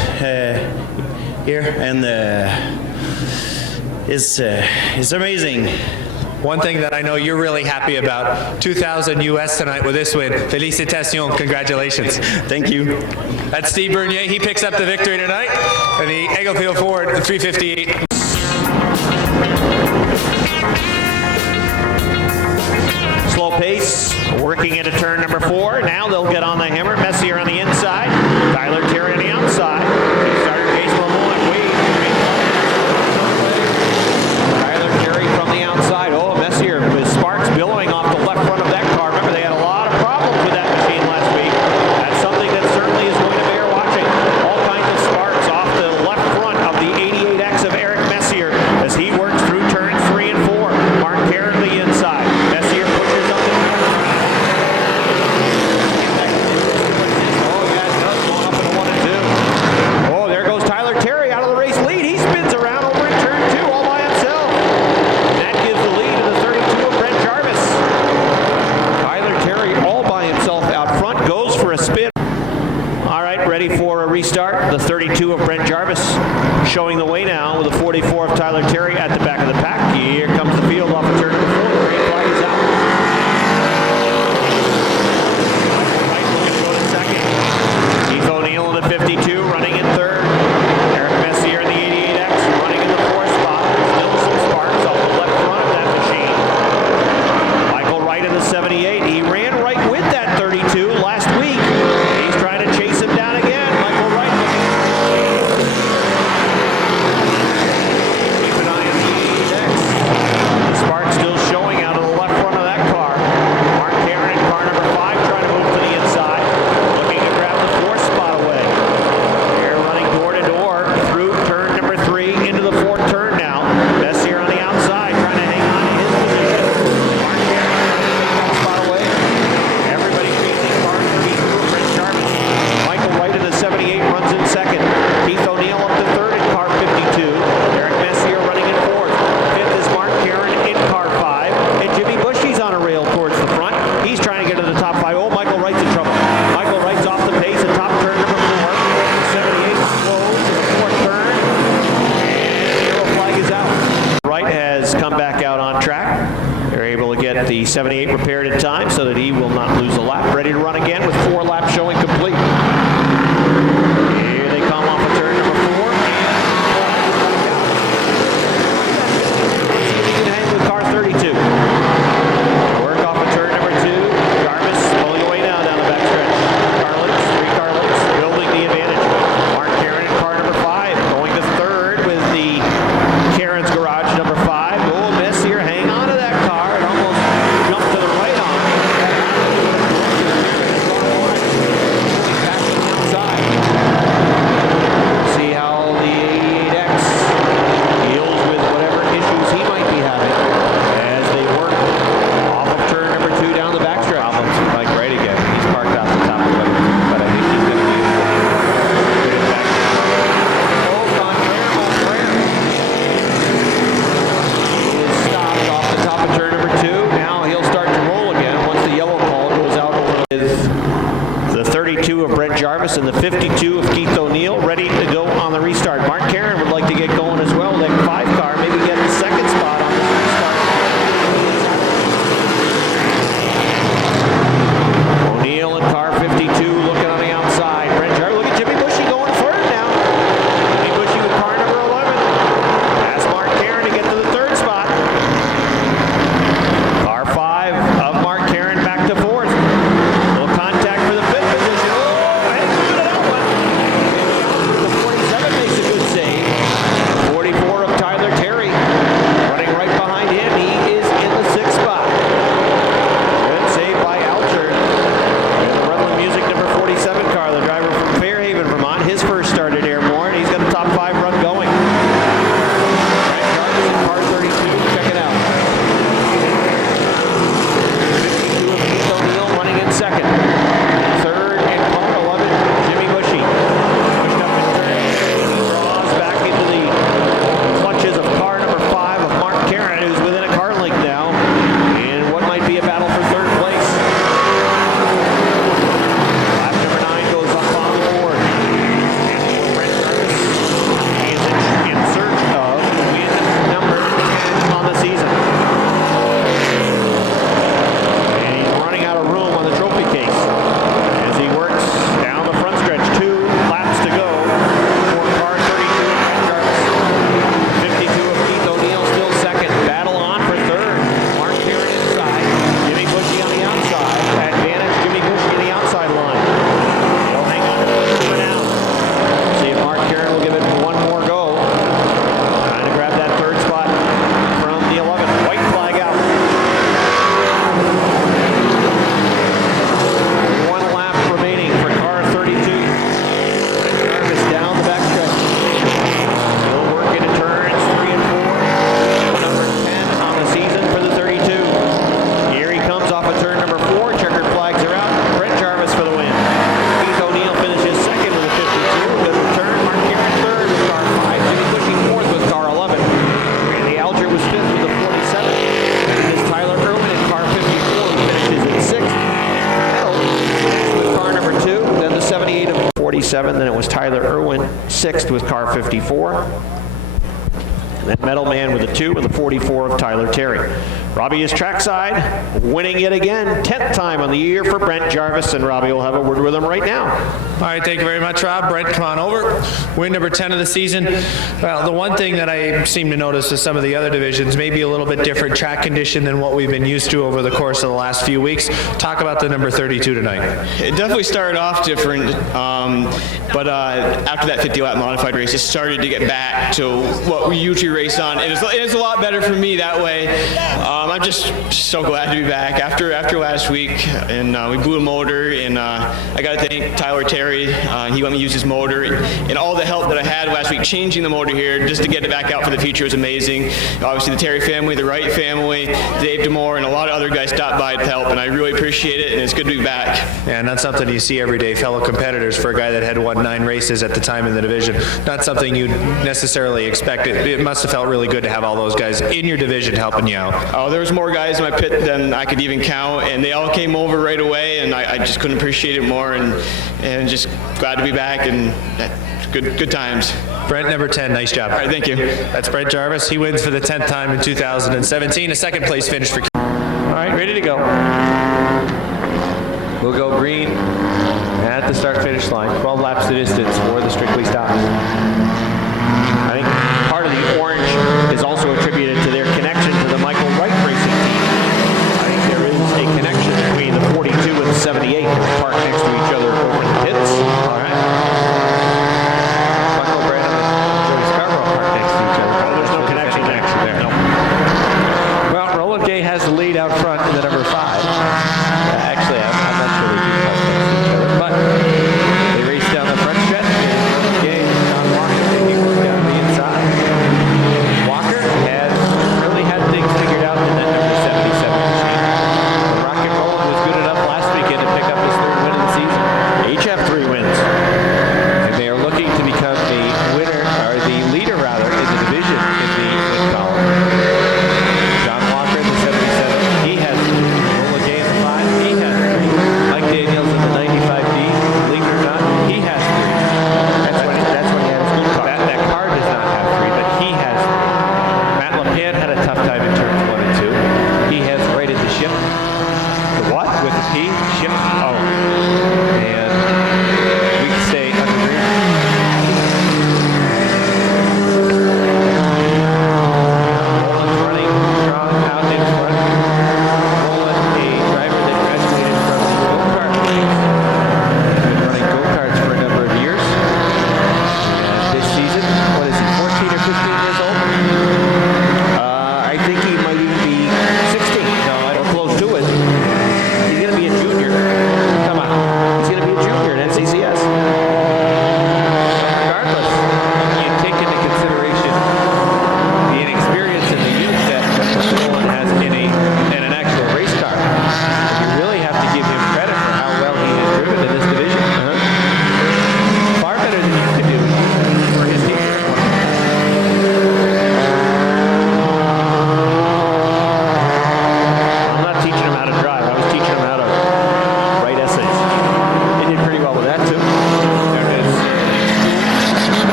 here, and it's amazing. One thing that I know you're really happy about, 2,000 US tonight with this win. Félicitations, congratulations. Thank you. That's Steve Bernier. He picks up the victory tonight in the Eaglefield Ford 358. Slow pace, working into turn number 4. Now they'll get on the hammer. Messier on the inside, Tyler Terry on the outside. Starter Case will Tyler Terry from the outside. Oh, Messier with sparks billowing off the left front of that car. Remember, they had a lot of problems with that machine last week. That's something that certainly is going to bear watching. All kinds of sparks off the left front of the 88X of Eric Messier as he works through turns 3 and 4. Mark Carey on the inside. Messier pushes up the Oh, there goes Tyler Terry out of the race lead. He spins around over in turn 2 all by himself. And that gives the lead to the 32 of Brent Jarvis. Tyler Terry all by himself out front, goes for a spin. All right, ready for a restart. The 32 of Brent Jarvis showing the way now with the 44 of Tyler Terry at the back of the pack. Here comes the field off of turn number 4. The green flag is out. Right looking to go to second. Keith O'Neill in the 52, running in third. Eric Messier in the 88X, running in the 4th spot. Still some sparks off the left front of that machine. Michael Wright in the 78. He ran right with that 32 last week. He's trying to chase him down again. Michael Wright keep an eye on the 88X. The sparks still showing out of the left front of that car. Mark Caron in car number 5 trying to move to the inside, looking to grab the 4th spot away. They're running door to door through turn number 3 into the 4th turn now. Messier on the outside trying to hang on to his position. Mark Caron trying to take that spot away. Everybody chasing car 32 of Brent Jarvis. Michael Wright in the 78 runs in second. Keith O'Neill up to third in car 52. Eric Messier running in 4th. 5th is Mark Caron in car 5. And Jimmy Bushy's on a rail towards the front. He's trying to get to the top 5. Oh, Michael Wright's in trouble. Michael Wright's off the pace at top turn number 4. 78 slows to the 4th turn. And the yellow flag is out. Wright has come back out on track. They're able to get the 78 repaired in time so that he will not lose a lap. Ready to run again with 4 laps showing complete. Here they come off of turn number 4. He can hang with car 32. Work off of turn number 2. Jarvis pulling away now down the backstretch. Carlitz, 3 Carlitz, building the advantage. Mark Caron in car number 5, going to third with the Caron's Garage number 5. Oh, Messier, hang on to that car. It almost jumped to the right on. Jarvis and the 52 of Keith O'Neill ready to go on the restart. Mark Caron would like to get going as well. That 5 car, maybe get the second spot on this restart. O'Neill in car 52 looking on the outside. Brent Jarvis, look at Jimmy Bushy going third now. Jimmy Bushy with car number 11. That's Mark Caron to get to the third spot. Car 5 of Mark Caron back to fourth. Little contact for the fifth position. Oh, and good at that one. The 47 makes a good save. 44 of Tyler Terry running right behind him. He is in the 6th spot. Good save by Alcher. Rutland Music number 47 car, the driver from Fairhaven, Vermont. His first start at Airborne. He's got a top 5 run going. Brent Jarvis in car 32. Check it out. 52 of Keith O'Neill running in second. Third in car 11, Jimmy Bushy. Pushed up in turn. He draws back into the clutches of car number 5 of Mark Caron, who's within a car length now in what might be a battle for third place. Lap number 9 goes up on the board. And Brent Jarvis is in search of win number 10 on the season. And he's running out of room on the trophy case as he works down the front stretch. 2 laps to go for car 32 of Brent Jarvis. 52 of Keith O'Neill still second. Battle on for third. Mark Caron inside. Jimmy Bushy on the outside. Advantage Jimmy Bushy in the outside line. They'll hang on to the for now. See if Mark Caron will give it one more go. Trying to grab that third spot from the 11. White flag out. 1 lap remaining for car 32. Brent Jarvis down the backstretch. Still working in turns 3 and 4. Number 10 on the season for the 32. Here he comes off of turn number 4. Checkered flags are out. Brent Jarvis for the win. Keith O'Neill finishes second with a 52. Good return. Mark Caron third with car 5. Jimmy Bushy fourth with car 11. Randy Alger was fifth with a 47. It is Tyler Irwin in car 54 who finishes in sixth. With car number 2. Then the 78 of 47. Then it was Tyler Irwin sixth with car 54. And then Metal Man with a 2 with a 44 of Tyler Terry. Robbie is trackside, winning yet again. 10th time on the year for Brent Jarvis, and Robbie will have a word with him right now. All right, thank you very much, Rob. Brent, come on over. Win number 10 of the season. Well, the one thing that I seem to notice with some of the other divisions, maybe a little bit different track condition than what we've been used to over the course of the last few weeks. Talk about the number 32 tonight. It definitely started off different, but after that 50-lap modified race, it started to get back to what we usually race on. It's a lot better for me that way. I'm just so glad to be back after last week, and we blew a motor, and I got to thank Tyler Terry. He let me use his motor, and all the help that I had last week changing the motor here just to get it back out for the future was amazing. Obviously, the Terry family, the Wright family, Dave DeMore, and a lot of other guys stopped by to help, and I really appreciate it, and it's good to be back. Yeah, not something you see every day, fellow competitors, for a guy that had won 9 races at the time in the division. Not something you'd necessarily expect. It must have felt really good to have all those guys in your division helping you out. Oh, there was more guys in my pit than I could even count, and they all came over right away, and I just couldn't appreciate it more, and just glad to be back, and good times. Brent, number 10, nice job. All right, thank you. That's Brent Jarvis. He wins for the 10th time in 2017. A second place finish for. All right, ready to go. We'll go green at the start-finish line. 12 laps the distance for the Strictly stops. I think part of the orange is also attributed to their connection to the Michael Wright racing team. I think there is a connection between the 42 and the 78 that park next to each other over the pits. All right. Michael Brandon and Joey Scarborough park next to each other. Oh, there's no connection there. No. Well, Roland Gay has the lead out front in the number 5. Actually, I'm not sure they do park next to each other, but they race down the front stretch. Roland Gay and John Walker taking work down the inside. Walker has really had things figured out in that number 77 machine. Rocket Roland was good enough last weekend to pick up his 3rd win of the season. Each have 3 wins.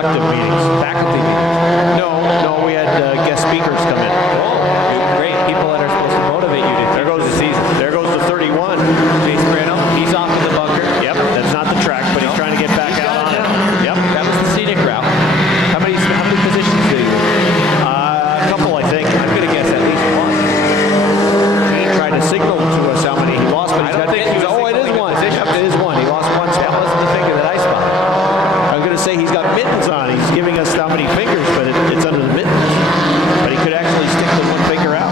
productive meetings. Faculty meetings. No, we had guest speakers come in. Oh, great. People that are supposed to motivate you to There goes the season. There goes the 31. Jason Brano, he's off in the bunker. Yep, that's not the track, but he's trying to get back out on it. Yep. That was the scenic route. How many positions do you? A couple, I think. I'm going to guess at least one. He tried to signal to us how many he lost, but he's got think he was oh, it is signaling one. positions. Yep, it is one. He lost one That spot. wasn't the figure that I spotted. I was going to say he's got mittens on. He's giving us how many fingers, but it's under the mittens. But he could actually stick the one finger out.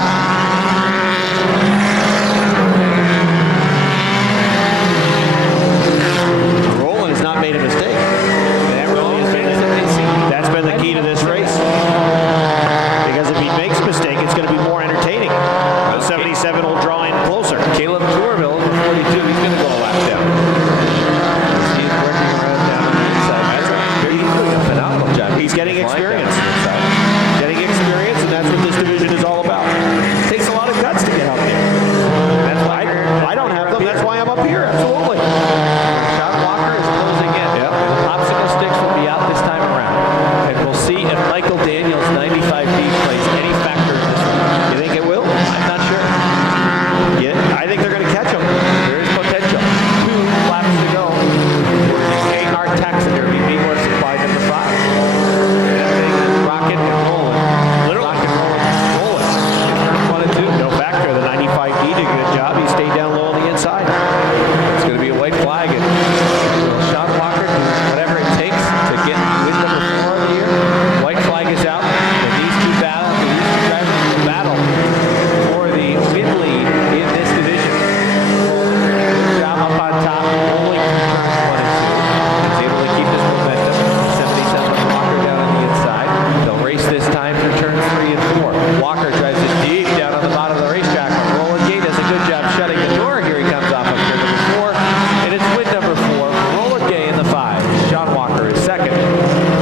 Roland has not made a mistake. That really has been that's been the key to this race. Because if he makes a mistake, it's going to be more entertaining. The 77 will draw in closer. Caleb Tourville, 42, he's going to go a lap down. He's working around down on the inside. That's right. He's doing a phenomenal job. He's getting Flying experience. down the inside. Getting experience, and that's what this division is all about. It takes a lot of guts to get out there. That's why I don't have them. That's why I'm up here. Absolutely. Sean Walker is closing in. Yep. Popsicle sticks will be out this time around. And we'll see if Michael Daniels' 95B plays any factor in this one. You think it will? I'm not sure. Yeah. I think they're going to catch him. There is potential. 2 laps to go. AR Taxidermy, B Horse Supply number 5. That thing is rocking and rolling. Literally. Rock and rolling. Rolling. 1 and 2. No factor. The 95D did a good job. He stayed down low on the inside. It's going to be a white flag. And will Sean Walker do whatever it takes to get win number 4 of the year? White flag is out. And these two drivers will battle for the win lead in this division. Good job up on top, rolling turns 1 and 2. He's able to keep his momentum. 77 Walker down on the inside. They'll race this time for turns 3 and 4. Walker drives it deep down on the bottom of the racetrack. Roland Gay does a good job shutting the door. Here he comes off of turn number 4. And it's win number 4 for Roland Gay in the 5. Sean Walker is second.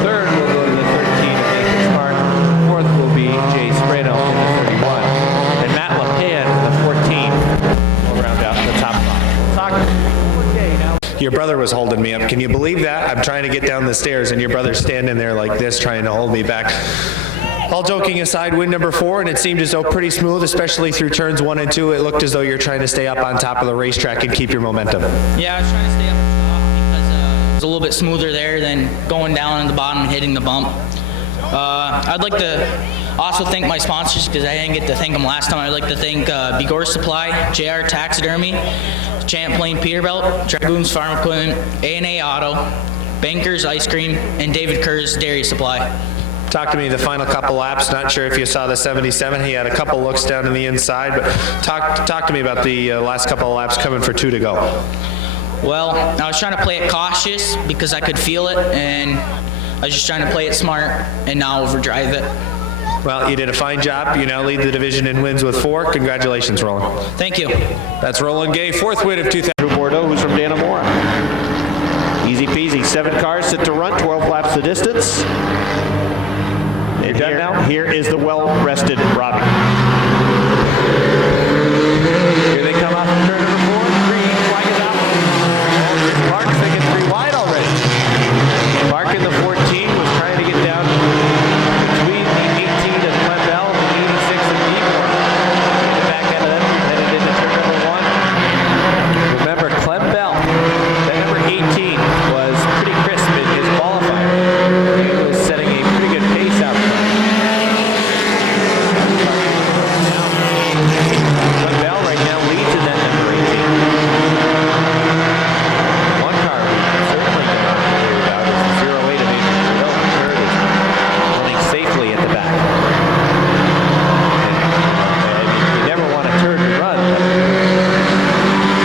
Third will go to the 13 of Nathan Smart. Fourth will be Jay Sprano in the 31. And Matt LePan in the 14 will round out the top 5. Talk Roland Gay now. Your brother was holding me up. Can you believe that? I'm trying to get down the stairs and your brother's standing there like this trying to hold me back. All joking aside, win number 4, and it seemed as though pretty smooth, especially through turns 1 and 2. It looked as though you're trying to stay up on top of the racetrack and keep your momentum. Yeah, I was trying to stay up top because it was a little bit smoother there than going down in the bottom and hitting the bump. I'd like to also thank my sponsors because I didn't get to thank them last time. I'd like to thank Bigor Supply, JR Taxidermy, Champlain Peterbilt, Dragoons Farm Equipment, A&A Auto, Bankers Ice Cream, and David Kerr's Dairy Supply. Talk to me the final couple laps. Not sure if you saw the 77. He had a couple looks down in the inside, but talk to me about the last couple of laps coming for 2 to go. Well, I was trying to play it cautious because I could feel it, and I was just trying to play it smart and not overdrive it. Well, you did a fine job. You now lead the division in wins with 4. Congratulations, Roland. Thank you. That's Roland Gay, 4th win of 2000. Drew Bordeaux, who's from Dannemora. Easy peasy. 7 cars sit to run, 12 laps the distance. And done now? Here is the well-rested Robbie. Here they come off of turn number 4. Green flag is out. Mark's thinking 3 wide already. Mark in the 14 was trying to get down between the 18 of Clem Bell and the 86 of Airborne. Get back out of that, headed into turn number 1. Remember, Clem Bell, that number 18 was pretty crisp in his qualifier. He was setting a pretty good pace out front. Clem Bell right now leads in that number 18. One car we certainly don't have to worry about is the 08 of Adrian Hill. Third is running safely at the back. And, you never want a turd to run, but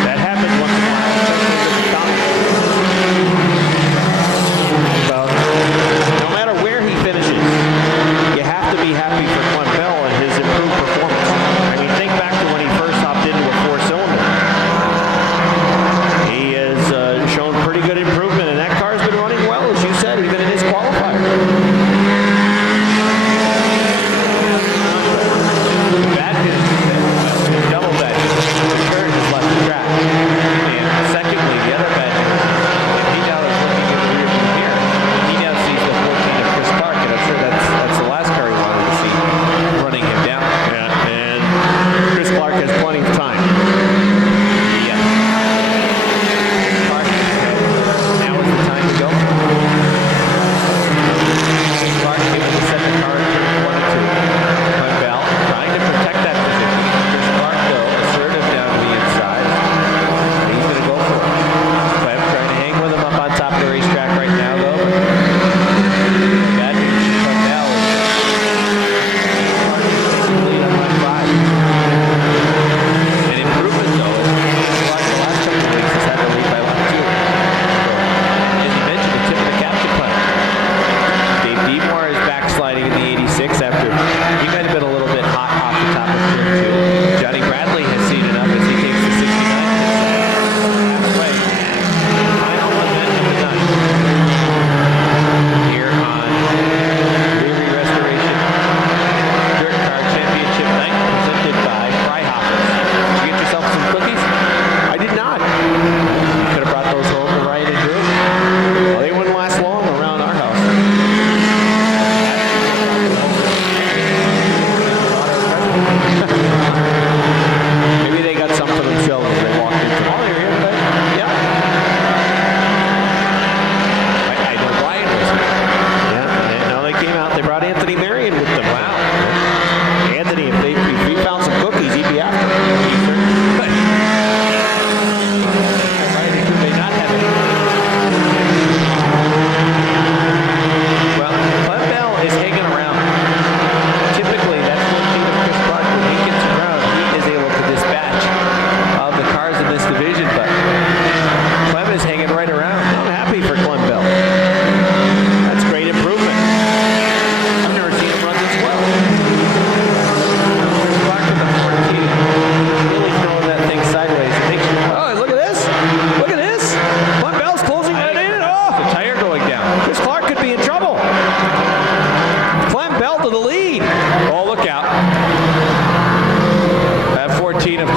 That happens once in a while, especially with the top. Well, no matter where he finishes, you have to be happy for Clem Bell and his improved performance. I mean, think back to when he first hopped into a 4-cylinder. He has shown pretty good improvement, and that car's been running well, as you said, even in his qualifier. bad news is that double bad news. The turn has left the track. And secondly, the other bad news, if he now is looking at the rear view mirror, he now sees the 14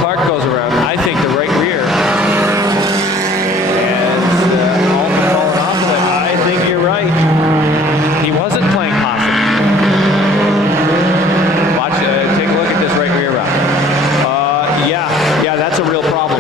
Clark goes around. I think the right rear. And Alton falling off of it. I think you're right. He wasn't playing possum. Watch, take a look at this right rear round. Yeah, that's a real problem.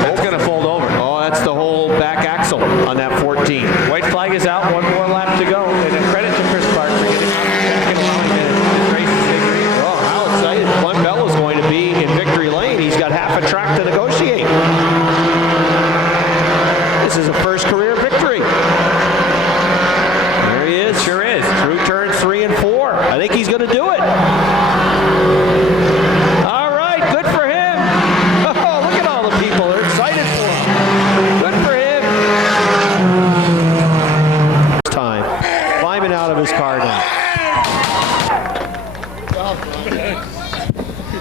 That's going to fold over. Oh, that's the whole back axle on that 14. White flag is out. One more lap to go. And a credit to Chris Clark for getting back and allowing this race to victory. Oh, how excited Clem Bell is going to be in victory lane. He's got half a track to negotiate. This is a first career victory. There he is. Sure is. Through turns 3 and 4. I think he's going to do it. All right, good for him. Oh, look at all the people. They're excited for him. Good for him. Time. Climbing out of his car now.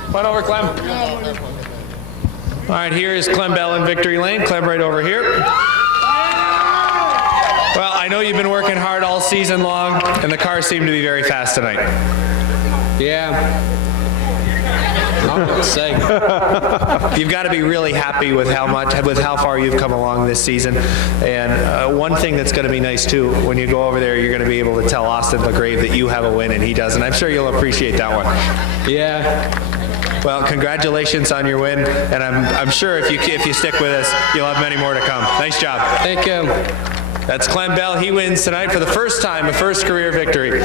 Come on over, Clem. All right, here is Clem Bell in victory lane. Clem right over here. Well, I know you've been working hard all season long, and the cars seem to be very fast tonight. Yeah. I don't know what to say. You've got to be really happy with how far you've come along this season. And one thing that's going to be nice too, when you go over there, you're going to be able to tell Austin LaGrave that you have a win and he doesn't. I'm sure you'll appreciate that one. Yeah. Well, congratulations on your win, and I'm sure if you stick with us, you'll have many more to come. Nice job. Thank you. That's Clem Bell. He wins tonight for the first time, a first career victory.